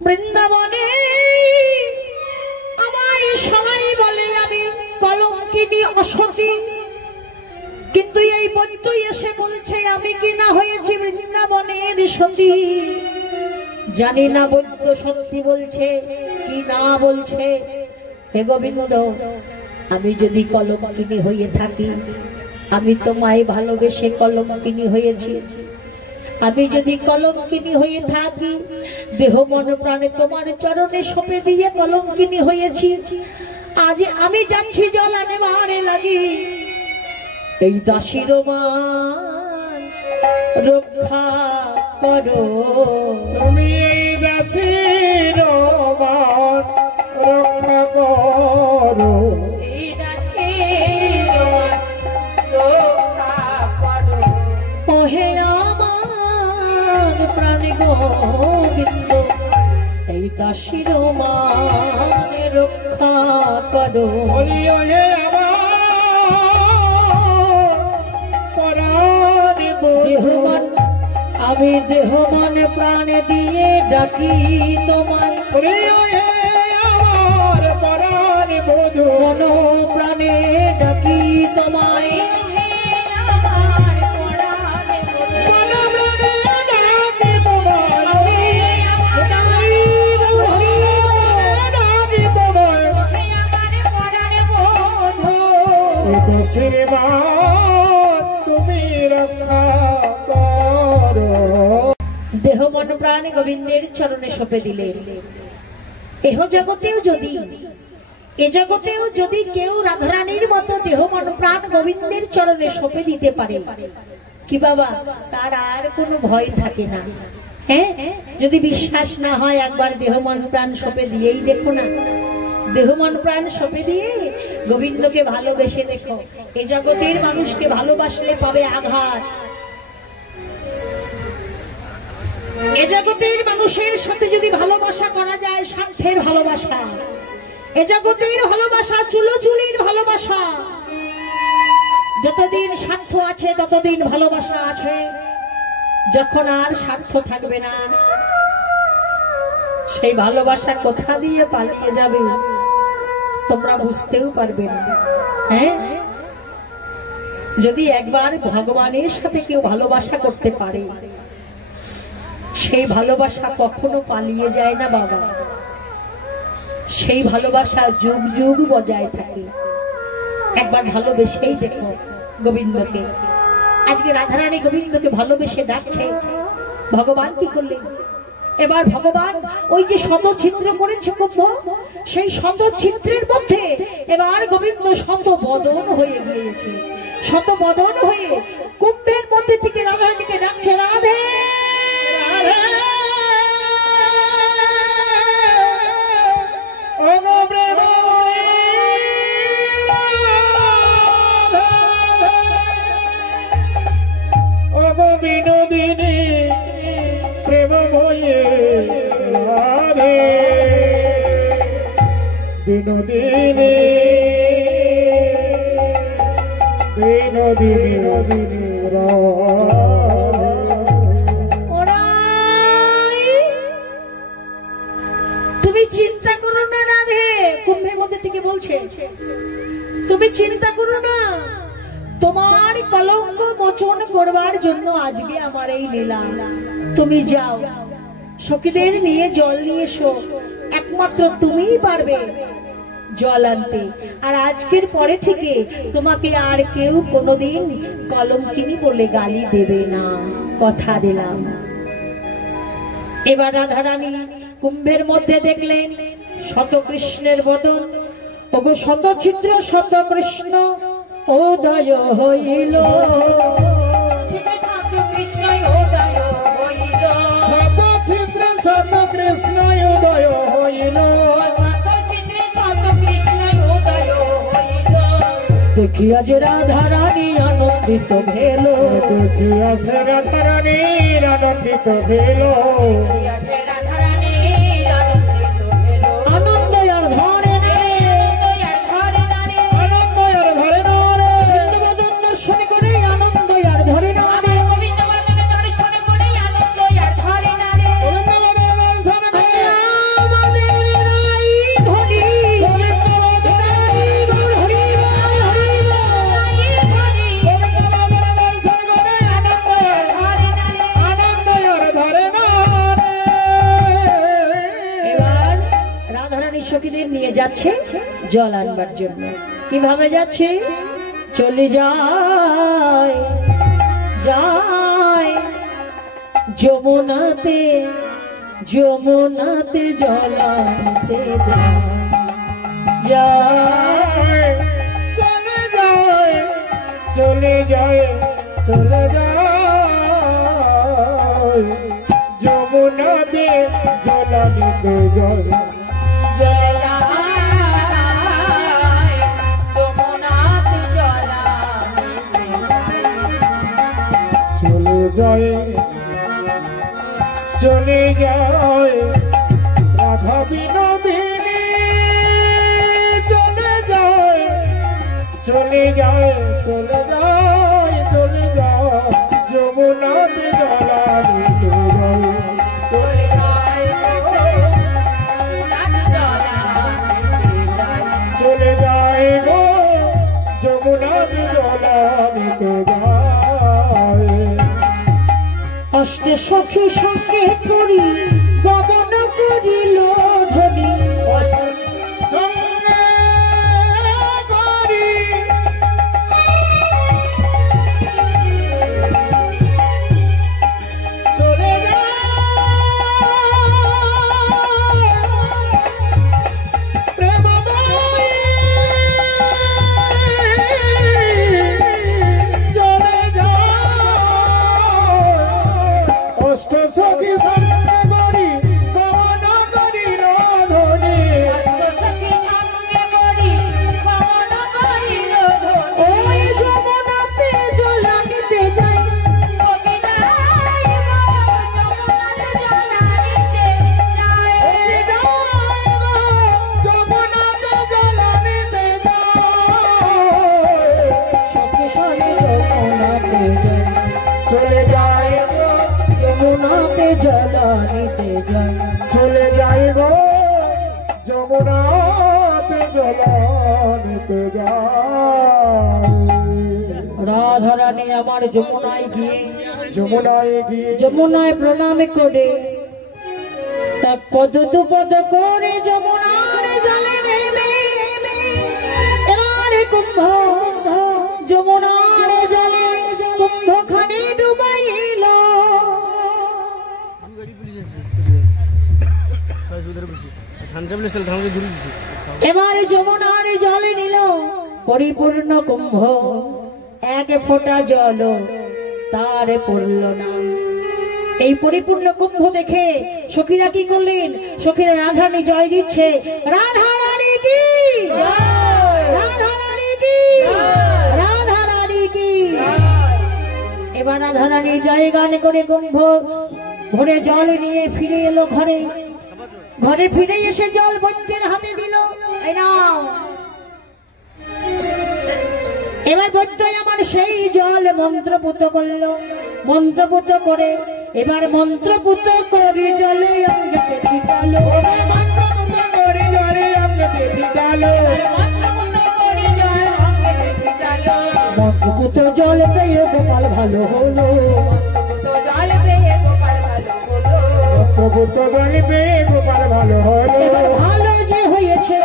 বৃন্দাবনে আমায় সবাই বলে আমি কলঙ্কিনী অসতী, কিন্তু এই বৈদ্য এসে বলছে আমি কি না হয়েছি বৃন্দাবনের সতী। জানি না বৈদ্য সত্যি বলছে কি না বলছে। হে গোবিন্দ, আমি যদি কলঙ্কিনী হয়ে থাকি, আমি তোমায় ভালোবেসে কলঙ্কিনী হয়েছি। আমি যদি কলঙ্কিনী হয়ে থাকি, দেহ মন প্রাণে তোমার চরণে সঁপে দিয়ে কলঙ্কিনী হয়েছি। আজ আমি যাচ্ছি জল আনেবারে লাগি, এই দাসীর মান রক্ষা করো, তুমি এই দাসীর মান রক্ষা করো, এই দাসীর মান রক্ষা করো। ওহে আমার প্রাণ গোবিন্দ, এই দাসীর মান রক্ষা করো। আমি দেহ মন প্রাণ দিয়ে ডাকি তোমায়, আমার প্রাণ বধূ মন প্রাণে ডাকি তোমায়, তুমি রক্ষা করো। দেহ মন প্রাণ গোবিন্দের চরণে সঁপে দিলে। এহ জগতেও যদি, এ জগতেও যদি কেউ রাধারানীর মতো দেহ মন প্রাণ গোবিন্দের চরণে সঁপে দিতে পারে, কি বাবা, তার আর কোনো ভয় থাকে না। হ্যাঁ, যদি বিশ্বাস না হয় একবার দেহ মন প্রাণ সঁপে দিয়েই দেখো না। দেহ মন প্রাণ সঁপে দিয়ে গোবিন্দকে ভালোবেসে দেখো। এ জগতের মানুষকে ভালোবাসলে পাবে আঘাত। এ জগতের মানুষের সাথে যদি ভালোবাসা করা যায়, স্বার্থের ভালোবাসা, এ জগতের ভালোবাসা চুলোচুলির ভালোবাসা, যতদিন স্বার্থ আছে ততদিন ভালোবাসা আছে। যখন আর স্বার্থ থাকবে না, সেই ভালোবাসা কোথা দিয়ে পালিয়ে যাবে তোমরা বুঝতেও পারবে না। হ্যাঁ, যদি একবার ভগবানের সাথে কেউ ভালোবাসা করতে পারে, সেই ভালোবাসা কখনো পালিয়ে যায় না বাবা। সেই ভালোবাসা যুগ যুগ বজায় থাকে। একবার ভালোবেসেই দেখো গোবিন্দকে। আজকে রাধারানী গোবিন্দকে ভালোবেসে ডাকছে। ভগবান কি করলেন? এবার ভগবান ওই যে শতচিত্র করেছে কুম্ভ, সেই শতচিত্রের মধ্যে এবার গোবিন্দ শতবদন হয়ে গিয়েছে। শতবদন হয়ে কুম্ভের মধ্যে থেকে রাধারানীকে ডাকছে, রাধে বিনোদিনী প্রেমময়ে রাধে, বিনোদিনী বিনোদিনী বিনোদিনী তুমি চিন্তা করো না রাধে। কুম্ভের মধ্যে থেকে বলছে, তুমি চিন্তা করো না, তোমার কলঙ্ক মোচন করবার জন্য আজকে আমার এই লীলা। তুমি যাও, সখীদের নিয়ে জল নিয়ে এসো। একমাত্র তুমিই পারবে জল আনতে। আর আজকের পরে থেকে তোমাকে আর কেউ কোনোদিন কলঙ্কিনী বলে গালি দেবে না, কথা দিলাম। এবার রাধারানী কুম্ভের মধ্যে দেখলেন শতকৃষ্ণের বদন। ওগো শতচিত্র শতকৃষ্ণ উদয় হইল, শতচিত্র শতকৃষ্ণ উদয় হইল, দেখিয়া যে রাধারানী আনন্দিত ভেল, দেখিয়া সে রাধারানী আনন্দিত ভেল, আনন্দ আর ধরে নে, আনন্দ আর ধরে না রে, বৃন্দাবন দর্শন করে আনন্দ আর ধরে না রে, বৃন্দাবনের দর্শন করে আমাদের রাই ধরি, আনন্দ আর ধরে না রে। এবার রাধারানী সখীদের নিয়ে যাচ্ছে জল আনবার জন্য। কিভাবে যাচ্ছে? চলে যায় যায় যমুনাতে, যমুনাতে জল আনতে যায়, যায় চলে যায় চলে যায় চলে যায় যমুনাতে জলানিতে জল, চলে যায় চলে যায় রাধা বিনোদিনী, চলে যায় চলে যায় চলে যায় চলে যায় যমুনাতে জলানিতে জল, চলে চলে যায় গো যমুনাতে জলানিতে যায়। অষ্টে সখী সঙ্গে করি গমন করিল ধনী, সঙ্গে করি চলে যায় প্রেমময়ী, চলে যায় অষ্ট সখী সঙ্গে করি যমুনাতে জলানিতে যায়। রাধা রানী আমার যমুনায় গিয়ে যমুনায় প্রণাম করে এক পদ দুপদ করে যমুনার জলে নেমে এবারে কুম্ভ যমুনার জলে কুম্ভখানি ডুবাইল। এবারে যমুনার জলে নিল পরিপূর্ণ কুম্ভ, এক ফোঁটা জল তারে পড়ল না। এই পরিপূর্ণ কুম্ভ দেখে সখীরা কি করলেন? সখীরা রাধারানী জয় দিচ্ছে, রাধারানী কি, রাধারানী কি, রাধারানী কি। এবার রাধারানীর জয় গান করে কুম্ভ ভরে জল নিয়ে ফিরে এলো ঘরে। ঘরে ফিরে এসে জল বৈদ্যের হাতে দিল, এই নাও। এবার বৈদ্য আমার সেই জল মন্ত্রপুত করলো, মন্ত্রপুত করে এবার মন্ত্রপুত করে জলে অঙ্গতে ছিটালো, মন্ত্রপুত করে জলে অঙ্গতে ছিটালো, মন্ত্রপুত জল পেয়ে গোপাল ভালো হলো, মন্ত্রপুত জল পেয়ে গোপাল ভালো হলো। এবার ভালো যে হয়েছে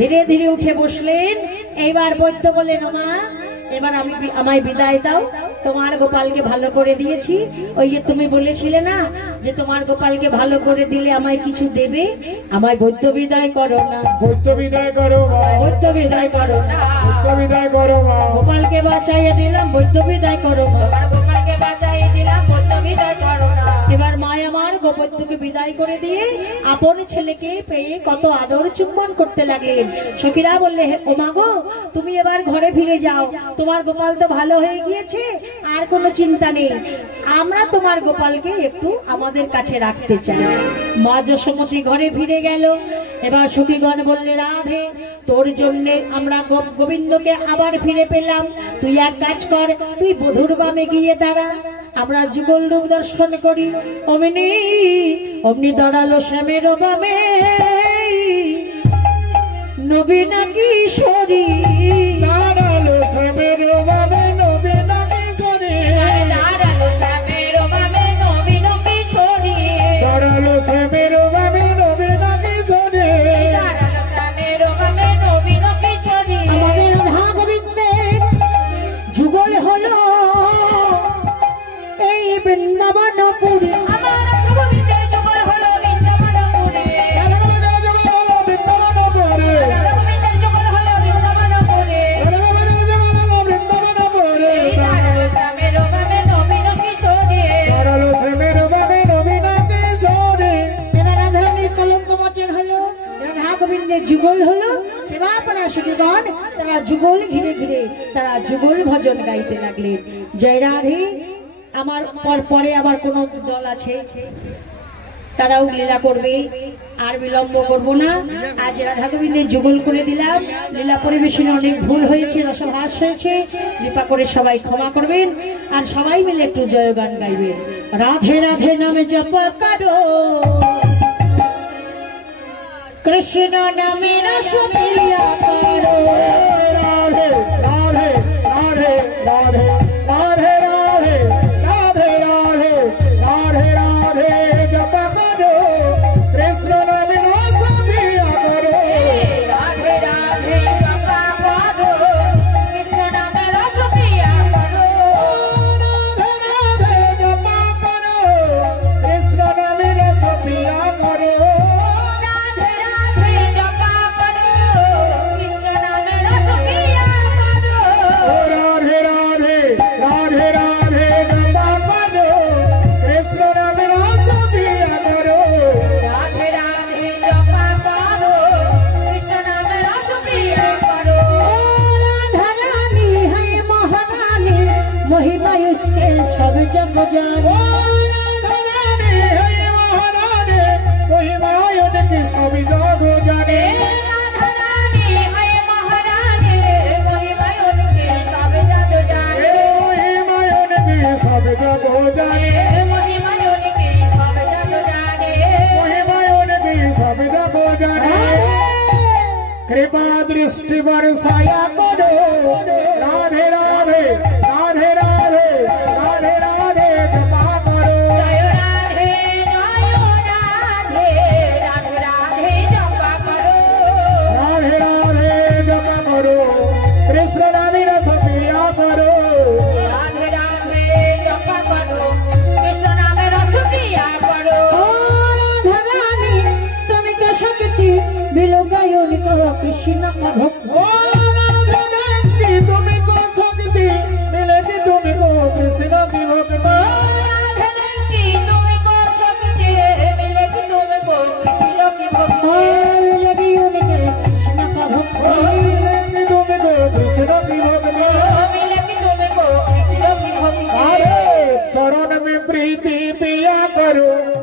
ধীরে ধীরে উঠে বসলেন। এইবার বৈদ্য বললেন, মা এবার আমায় বিদায় দাও, তোমার গোপালকে ভালো করে দিয়েছি। ওই যে তুমি বলেছিলে না যে তোমার গোপালকে ভালো করে দিলে আমায় কিছু দেবে, আমায় বৈদ্য বিদায় করো না, বৈদ্য বিদায় করো মা, বৈদ্য বিদায় করো না, বৈদ্য বিদায় করো মা। গোপালকে বাঁচাইয়ে দিলাম, বৈদ্য বিদায় করো না, গোপালকে বাঁচাইয়ে দিলাম, বৈদ্য বিদায় করো না। এবার মা আমার গোপত্যকে বিদায় করে দিয়ে আপন ছেলেকে পেয়ে কত আদর চুম্বন করতে লাগলেন। সখীরা বললে, ও মা গো, তুমি এবার ঘরে ফিরে যাও, তোমার গোপাল তো ভালো হয়ে গিয়েছে, আর কোনো চিন্তা নেই, আমরা তোমার গোপালকে একটু আমাদের কাছে রাখতে চাই। মা যশোমতী ঘরে ফিরে গেল। এবার সখীগণ বললে, রাধে তোর জন্য আমরা গোবিন্দকে আবার ফিরে পেলাম, তুই এক কাজ কর, তুই বধুর বামে গিয়ে দাঁড়া, আমরা যুগল রূপ দর্শন করি। অমনি অমনি দাঁড়ালো শ্যামের বামে নবীনা কিশোরী, দাঁড়ালো শ্যামের বামে নবীনা কিশোরী, দাঁড়ালো শ্যামের বামে নবীন কিশোরী, দাঁড়ালো শ্যামের বামে নবীনা কিশোরী, দাঁড়ালো শ্যামের বামে নবীন কিশোরী। আমাদের রাধা গোবিন্দের যুগল হলো এই বৃন্দাবনপুরে, আমার গোবিন্দের যুগল হলো বৃন্দাবনপুরে, গোবিন্দের যুগল হলো বৃন্দাবনপুরে, দাঁড়ালো শ্যামের বামে নবীন কিশোরী, দাঁড়ালো শ্যামের বামে নবীনা কিশোরী। এবার রাধারানীর কলঙ্ক মোচন হলো, রাধা গোবিন্দের যুগল হলো। সেবাপনা সখীগণ তারা যুগল ঘিরে ঘিরে তারা যুগল ভজন গাইতে লাগলেন। জয় রাধে। আমার পরে আবার কোন দল আছে, তারাও লীলা করবে, আর বিলম্ব করব না। আজ রাধা গোবিন্দের যুগল করে দিলাম, লীলা পরিবেশনে অনেক ভুল হয়েছে, রসভাস হয়েছে, কৃপা করে সবাই ক্ষমা করবেন, আর সবাই মিলে একটু জয়গান গাইবেন। রাধে রাধে নামে জপ করো, কৃষ্ণ নামে রস পিয়া করো, রাধে রাধে রাধে রাধে রাধে রাধে রাধে রাধে রাধে রাধে জপ করো, কৃষ্ণ নামে রস পিয়া করো, রাধে রাধে জপা করো, কৃষ্ণ নামে রস পিয়া করো, রাধে রাধে জপ করো, কৃষ্ণ নামে রস পিয়া করো, রাধে রাধে জপা করো, के सब जग जाने सब जग जाने सब जग जाने सब जग जाने कृपा दृष्टि बरसाया करो राधे राधे राधे राधे राधे राधे कृपा करो राधे राधे जपा करो कृष्ण नामी रस पिया करो राधे राधे जपा करो कृष्ण नामे रस पिया करो राधारानी तुम क्या शक्ति मिलो गायो निको कृष्ण का भक्त तुमको शक्ति मिलेगी तुमको कृष्ण की भक्त तुमको शक्ति मिलेगी तुमको कृष्ण की भक्ति लगी उनके कृष्ण का भक्त मिलेगी तुमको कृष्ण की भक्त मिलेगी तुमको कृष्ण की भक्ति चरण में प्रीति पिया करो